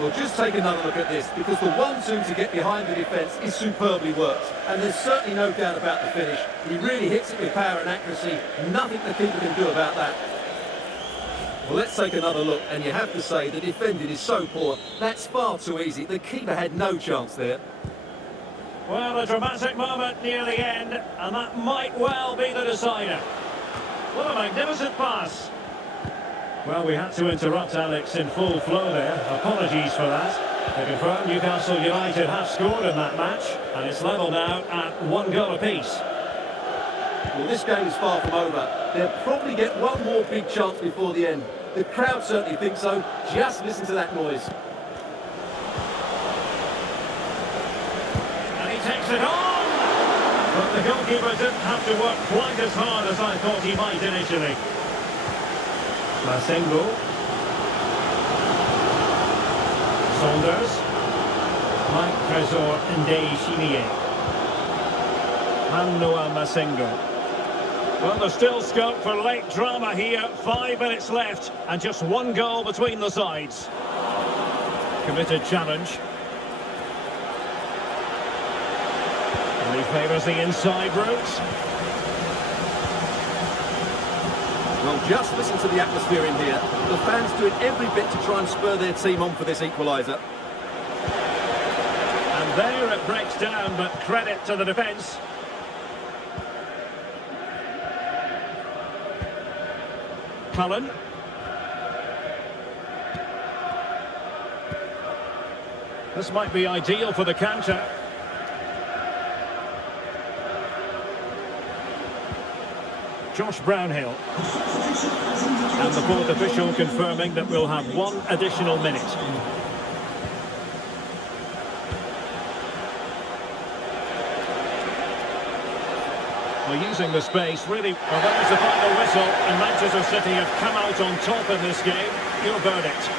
Well, just take another look at this, because the 1-2 to get behind the defence is superbly worked. And there's certainly no doubt about the finish. He really hits it with power and accuracy. Nothing the keeper can do about that. Well, let's take another look, and you have to say the defending is so poor. That's far too easy. The keeper had no chance there. Well, a dramatic moment near the end, and that might well be the decider. What a magnificent pass. Well, we had to interrupt Alex in full flow there. Apologies for that. To confirm, Newcastle United have scored in that match, and it's level now at 1 goal apiece. Well, this game is far from over. They'll probably get one more big chance before the end. The crowd certainly think so. Just listen to that noise. And he takes it on! But the goalkeeper didn't have to work quite as hard as I thought he might initially. Masengo. Saunders. Mike Trezor Ndeye-Shimiye. Manoa Masengo. Well, there's still scope for late drama here. 5 minutes left and just one goal between the sides. Committed challenge. And he favours the inside route. Well, just listen to the atmosphere in here. The fans doing every bit to try and spur their team on for this equaliser. And there it breaks down, but credit to the defence. Cullen. This might be ideal for the counter. Josh Brownhill. And the fourth official confirming that we'll have one additional minute. Well, using the space, really, well, that was the final whistle, and Manchester City have come out on top in this game. Your verdict?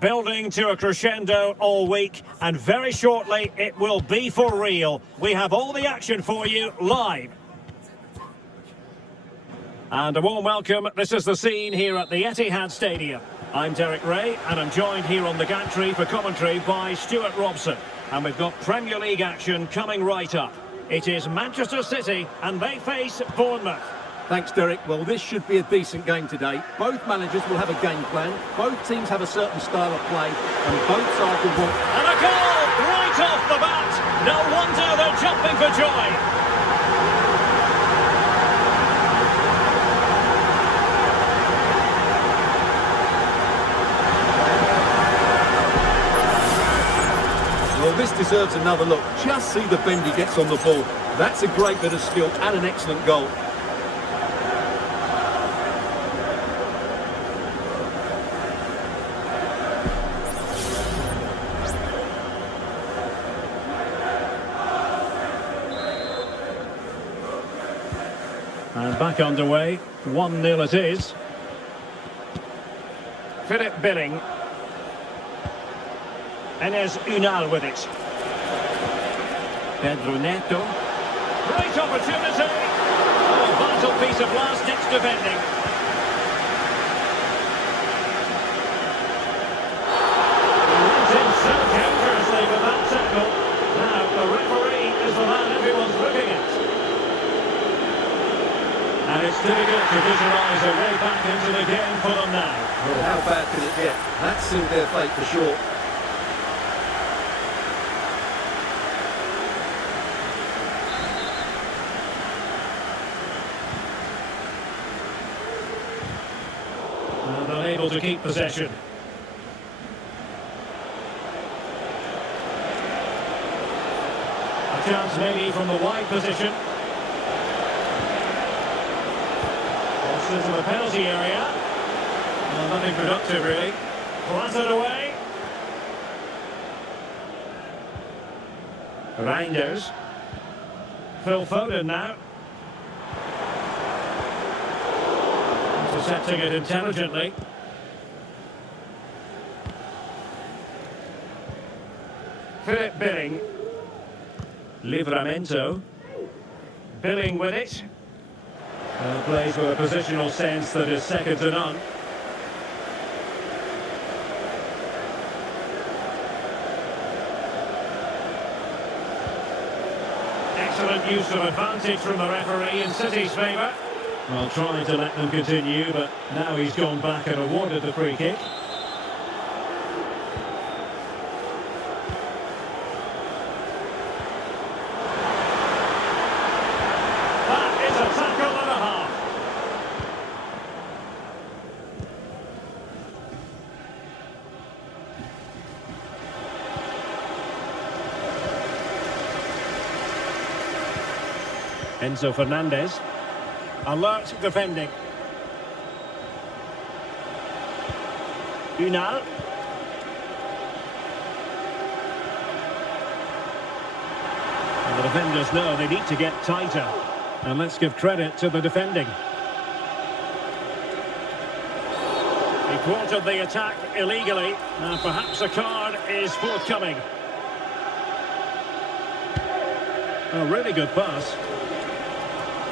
building to a crescendo all week, and very shortly it will be for real. We have all the action for you live. And a warm welcome. This is the scene here at the Etihad Stadium. I'm Derek Ray, and I'm joined here on the gantry for commentary by Stuart Robson. And we've got Premier League action coming right up. It is Manchester City, and they face Bournemouth. Thanks, Derek. Well, this should be a decent game today. Both managers will have a game plan. Both teams have a certain style of play, and both sides will want... And a goal right off the bat. No wonder they're jumping for joy. Well, this deserves another look. Just see the bend he gets on the ball. That's a great bit of skill and an excellent goal. And back underway, 1-0 it is. Philip Billing. Enes Unal with it. Pedro Neto. Great opportunity. Oh, vital piece of last-ditch defending. Went in so dangerously with that tackle. Now the referee is the man everyone's looking at. And it's difficult to visualise a way back into the game for them now. Well, how bad can it get? That sealed their fate for sure. And unable to keep possession. A chance maybe from the wide position. Into the penalty area. Well, nothing productive really. Flattered away. Reinders. Phil Foden now. Intercepting it intelligently. Philip Billing. Livramento. Billing with it. Plays with a positional sense that is second to none. Excellent use of advantage from the referee in City's favour. Well, trying to let them continue, but now he's gone back and awarded the free kick. Enzo Fernandez. Alert defending. Unal. And the defenders know they need to get tighter. And let's give credit to the defending. He thwarted the attack illegally. Now perhaps a card is forthcoming. A really good pass.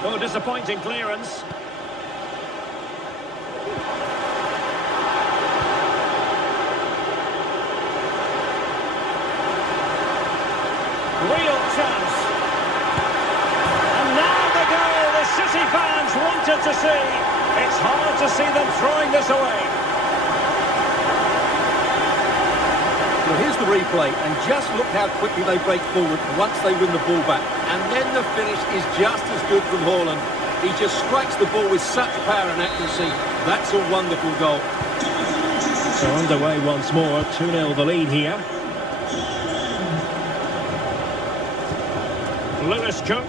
Oh, disappointing clearance. Real chance. And now the goal the City fans wanted to see. It's hard to see them throwing this away. Well, here's the replay, and just look how quickly they break forward once they win the ball back. And then the finish is just as good from Haaland. He just strikes the ball with such power and accuracy. That's a wonderful goal. So underway once more, 2-0 the lead here. Lewis Cook.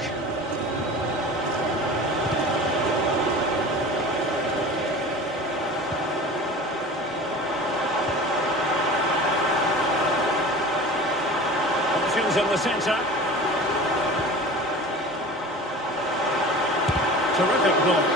Options in the centre. Terrific block.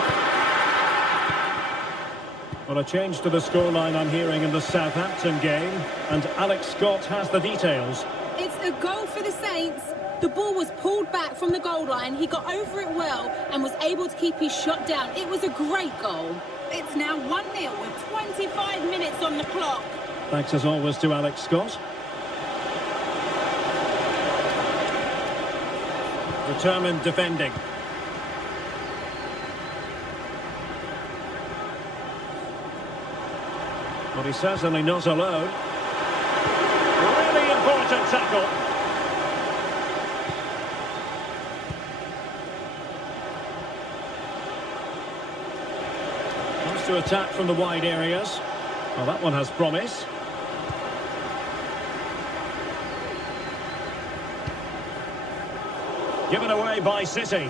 Well, a change to the scoreline I'm hearing in the Southampton game, and Alex Scott has the details. It's a goal for the Saints. The ball was pulled back from the goal line. He got over it well and was able to keep his shot down. It was a great goal. It's now 1-0 with 25 minutes on the clock. Thanks as always to Alex Scott. Determined defending. But he's certainly not alone. Really important tackle. Comes to attack from the wide areas. Well, that one has promise. Given away by City.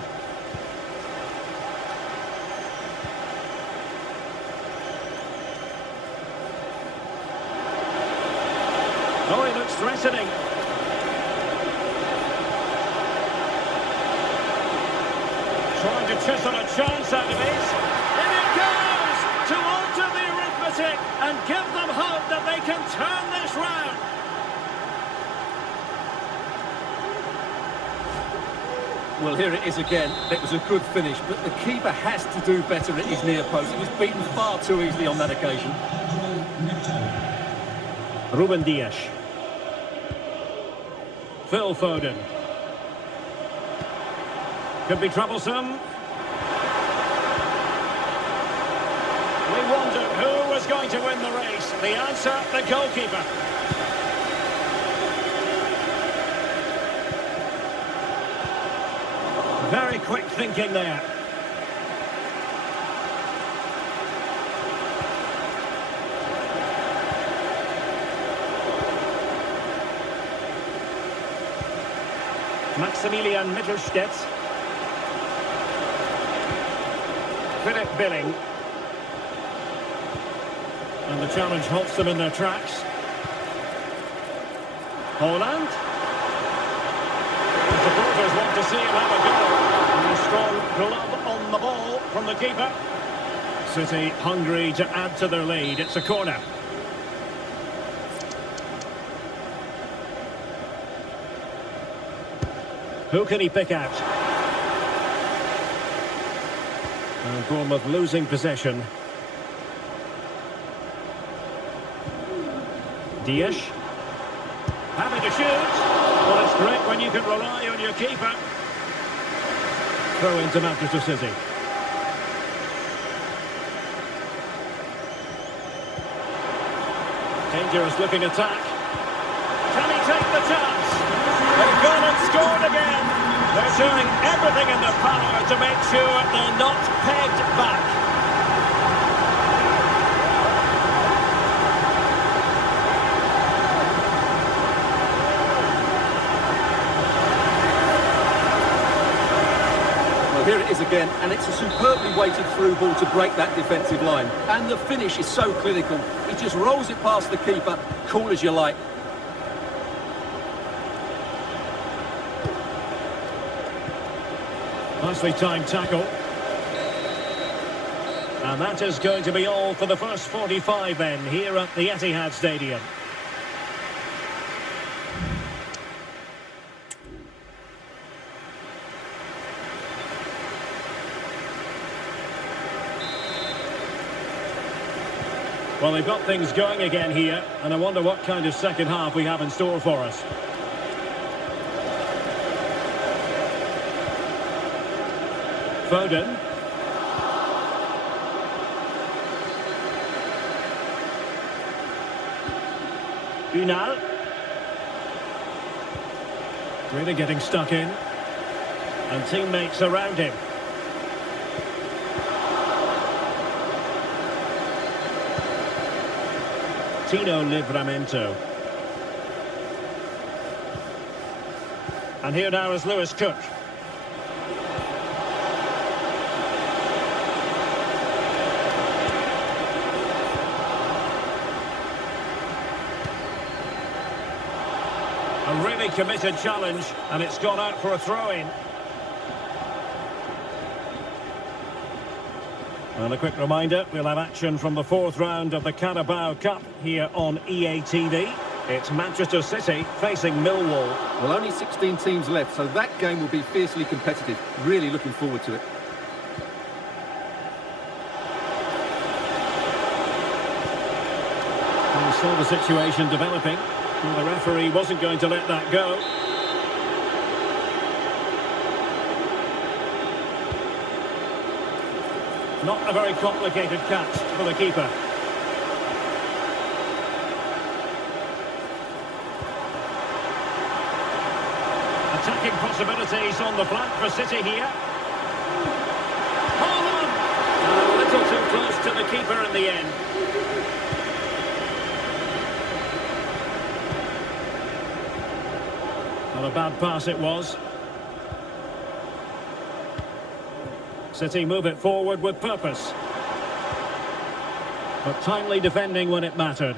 Oh, he looks threatening. Trying to chisel a chance out of it. In it goes to alter the arithmetic and give them hope that they can turn this round. Well, here it is again. It was a good finish, but the keeper has to do better at his near post. He was beaten far too easily on that occasion. Ruben Dias. Phil Foden. Could be troublesome. We wondered who was going to win the race. The answer, the goalkeeper. Very quick thinking there. Maximilian Mittelstädt. Philip Billing. And the challenge halts them in their tracks. Holland. The supporters want to see him have a go. And a strong glove on the ball from the keeper. City hungry to add to their lead. It's a corner. Who can he pick out? And Bournemouth losing possession. Dias. Having to shoot. Well, it's great when you can rely on your keeper. Throw into Manchester City. Dangerous looking attack. Can he take the chance? They've gone and scored again. They're doing everything in their power to make sure they're not pegged back. Well, here it is again, and it's a superbly weighted through ball to break that defensive line. And the finish is so clinical. He just rolls it past the keeper, cool as you like. Nicely timed tackle. And that is going to be all for the first 45 then, here at the Etihad Stadium. Well, they've got things going again here, and I wonder what kind of second half we have in store for us. Foden. Unal. Really getting stuck in. And teammates around him. Tino Livramento. And here now is Lewis Cook. A really committed challenge, and it's gone out for a throw-in. And a quick reminder, we'll have action from the fourth round of the Carabao Cup here on EA TV. It's Manchester City facing Millwall. Well, only 16 teams left, so that game will be fiercely competitive. Really looking forward to it. We saw the situation developing. Well, the referee wasn't going to let that go. Not a very complicated catch for the keeper. Attacking possibilities on the flank for City here. Haaland! A little too close to the keeper in the end. Not a bad pass it was. City move it forward with purpose. But timely defending when it mattered.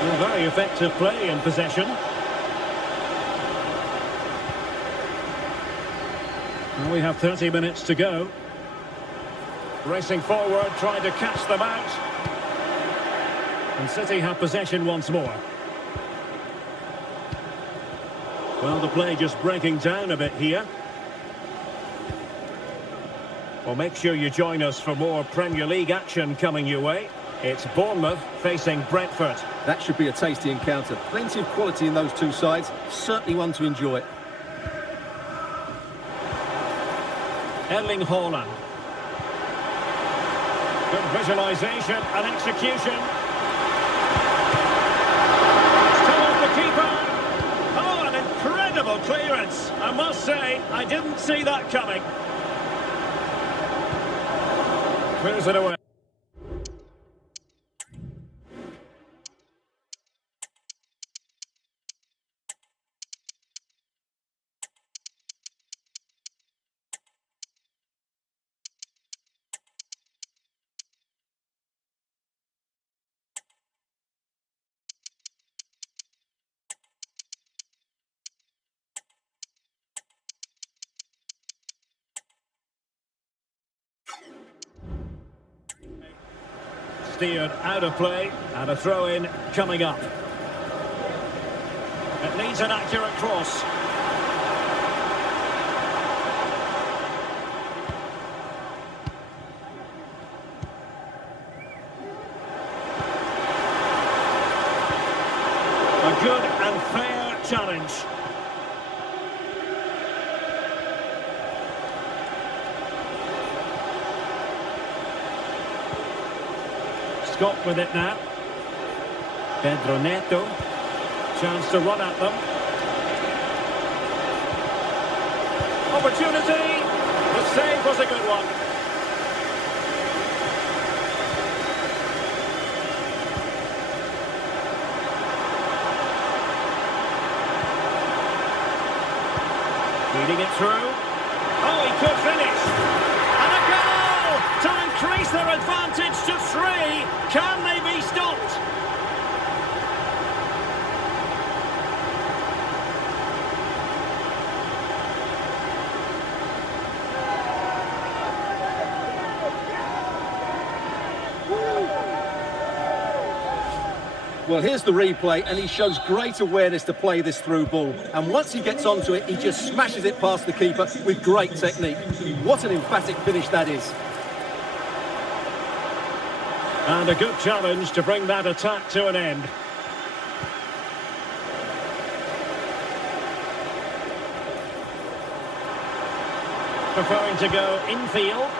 A very effective play in possession. Well, we have 30 minutes to go. Racing forward, trying to catch them out. And City have possession once more. Well, the play just breaking down a bit here. Well, make sure you join us for more Premier League action coming your way. It's Bournemouth facing Brentford. That should be a tasty encounter. Plenty of quality in those two sides. Certainly one to enjoy. Erling Haaland. Good visualisation and execution. Still off the keeper. Oh, an incredible clearance. I must say, I didn't see that coming. Clears it away. Steered out of play and a throw-in coming up. It needs an accurate cross. A good and fair challenge. Scott with it now. Pedro Neto. Chance to run at them. Opportunity. The save was a good one. Feeding it through. Oh, he could finish. And a goal to increase their advantage to 3. Can they be stopped? Well, here's the replay, and he shows great awareness to play this through ball. And once he gets onto it, he just smashes it past the keeper with great technique. What an emphatic finish that is. And a good challenge to bring that attack to an end. Preferring to go infield.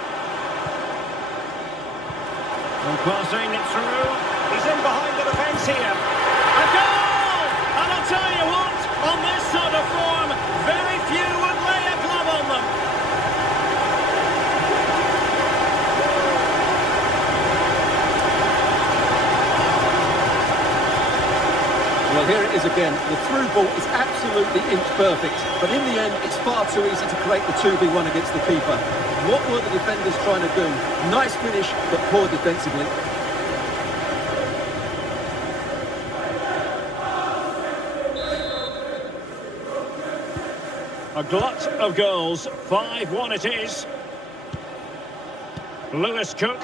And passing it through. He's in behind the defence here. A goal! And I'll tell you what, on this sort of form, very few would lay a glove on them. Well, here it is again. The through ball is absolutely inch perfect. But in the end, it's far too easy to create the 2v1 against the keeper. What were the defenders trying to do? Nice finish, but poor defensively. A glut of goals. 5-1 it is. Lewis Cook.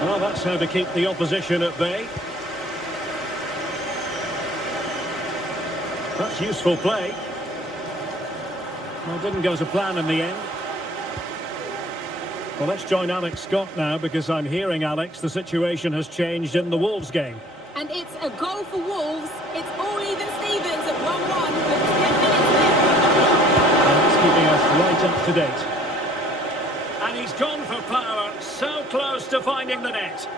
Well, that's how to keep the opposition at bay. That's useful play. Well, didn't go to plan in the end. Well, let's join Alex Scott now, because I'm hearing, Alex, the situation has changed in the Wolves game. And it's a goal for Wolves. It's all even Stevens at 1-1 with 10 minutes left. And it's keeping us right up to date. And he's gone for power, so close to finding the net.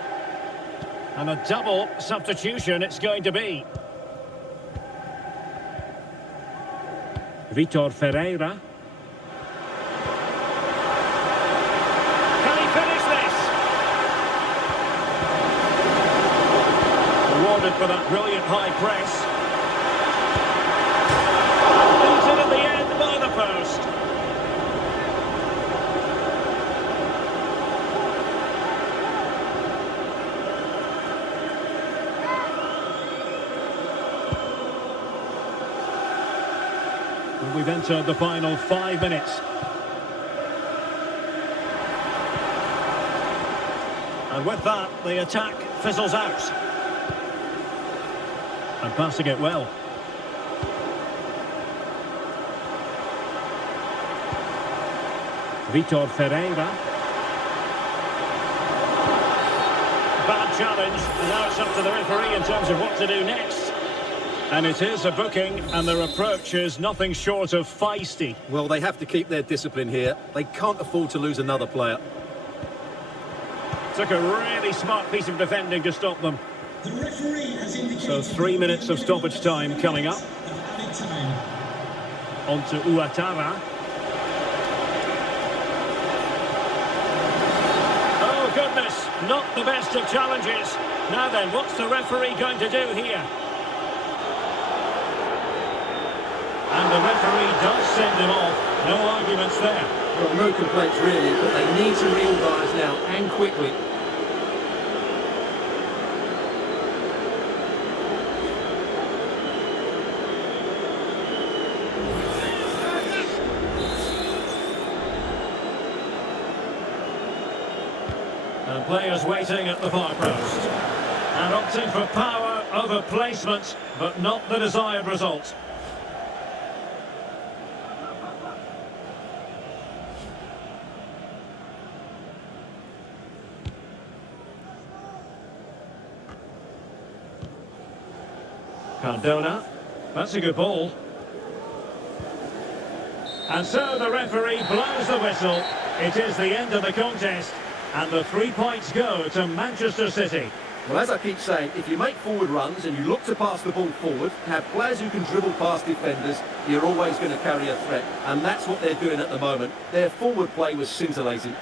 And a double substitution it's going to be. Vitor Ferreira. Can he finish this? Rewarded for that brilliant high press. Beaten at the end by the post. We've entered the final 5 minutes. And with that, the attack fizzles out. And passing it well. Vitor Ferreira. Bad challenge, and now it's up to the referee in terms of what to do next. And it is a booking, and their approach is nothing short of feisty. Well, they have to keep their discipline here. They can't afford to lose another player. Took a really smart piece of defending to stop them. The referee has indicated So 3 minutes of stoppage time coming up. On to Ouattara. Oh, goodness, not the best of challenges. Now then, what's the referee going to do here? And the referee does send him off. No arguments there. Well, no complaints really, but they need to reorganise now, and quickly. And players waiting at the far post. And opting for power over placement, but not the desired result. Cardona, that's a good ball. And so the referee blows the whistle. It is the end of the contest, and the 3 points go to Manchester City. Well, as I keep saying, if you make forward runs and you look to pass the ball forward, have players who can dribble past defenders, you're always going to carry a threat. And that's what they're doing at the moment. Their forward play was scintillating.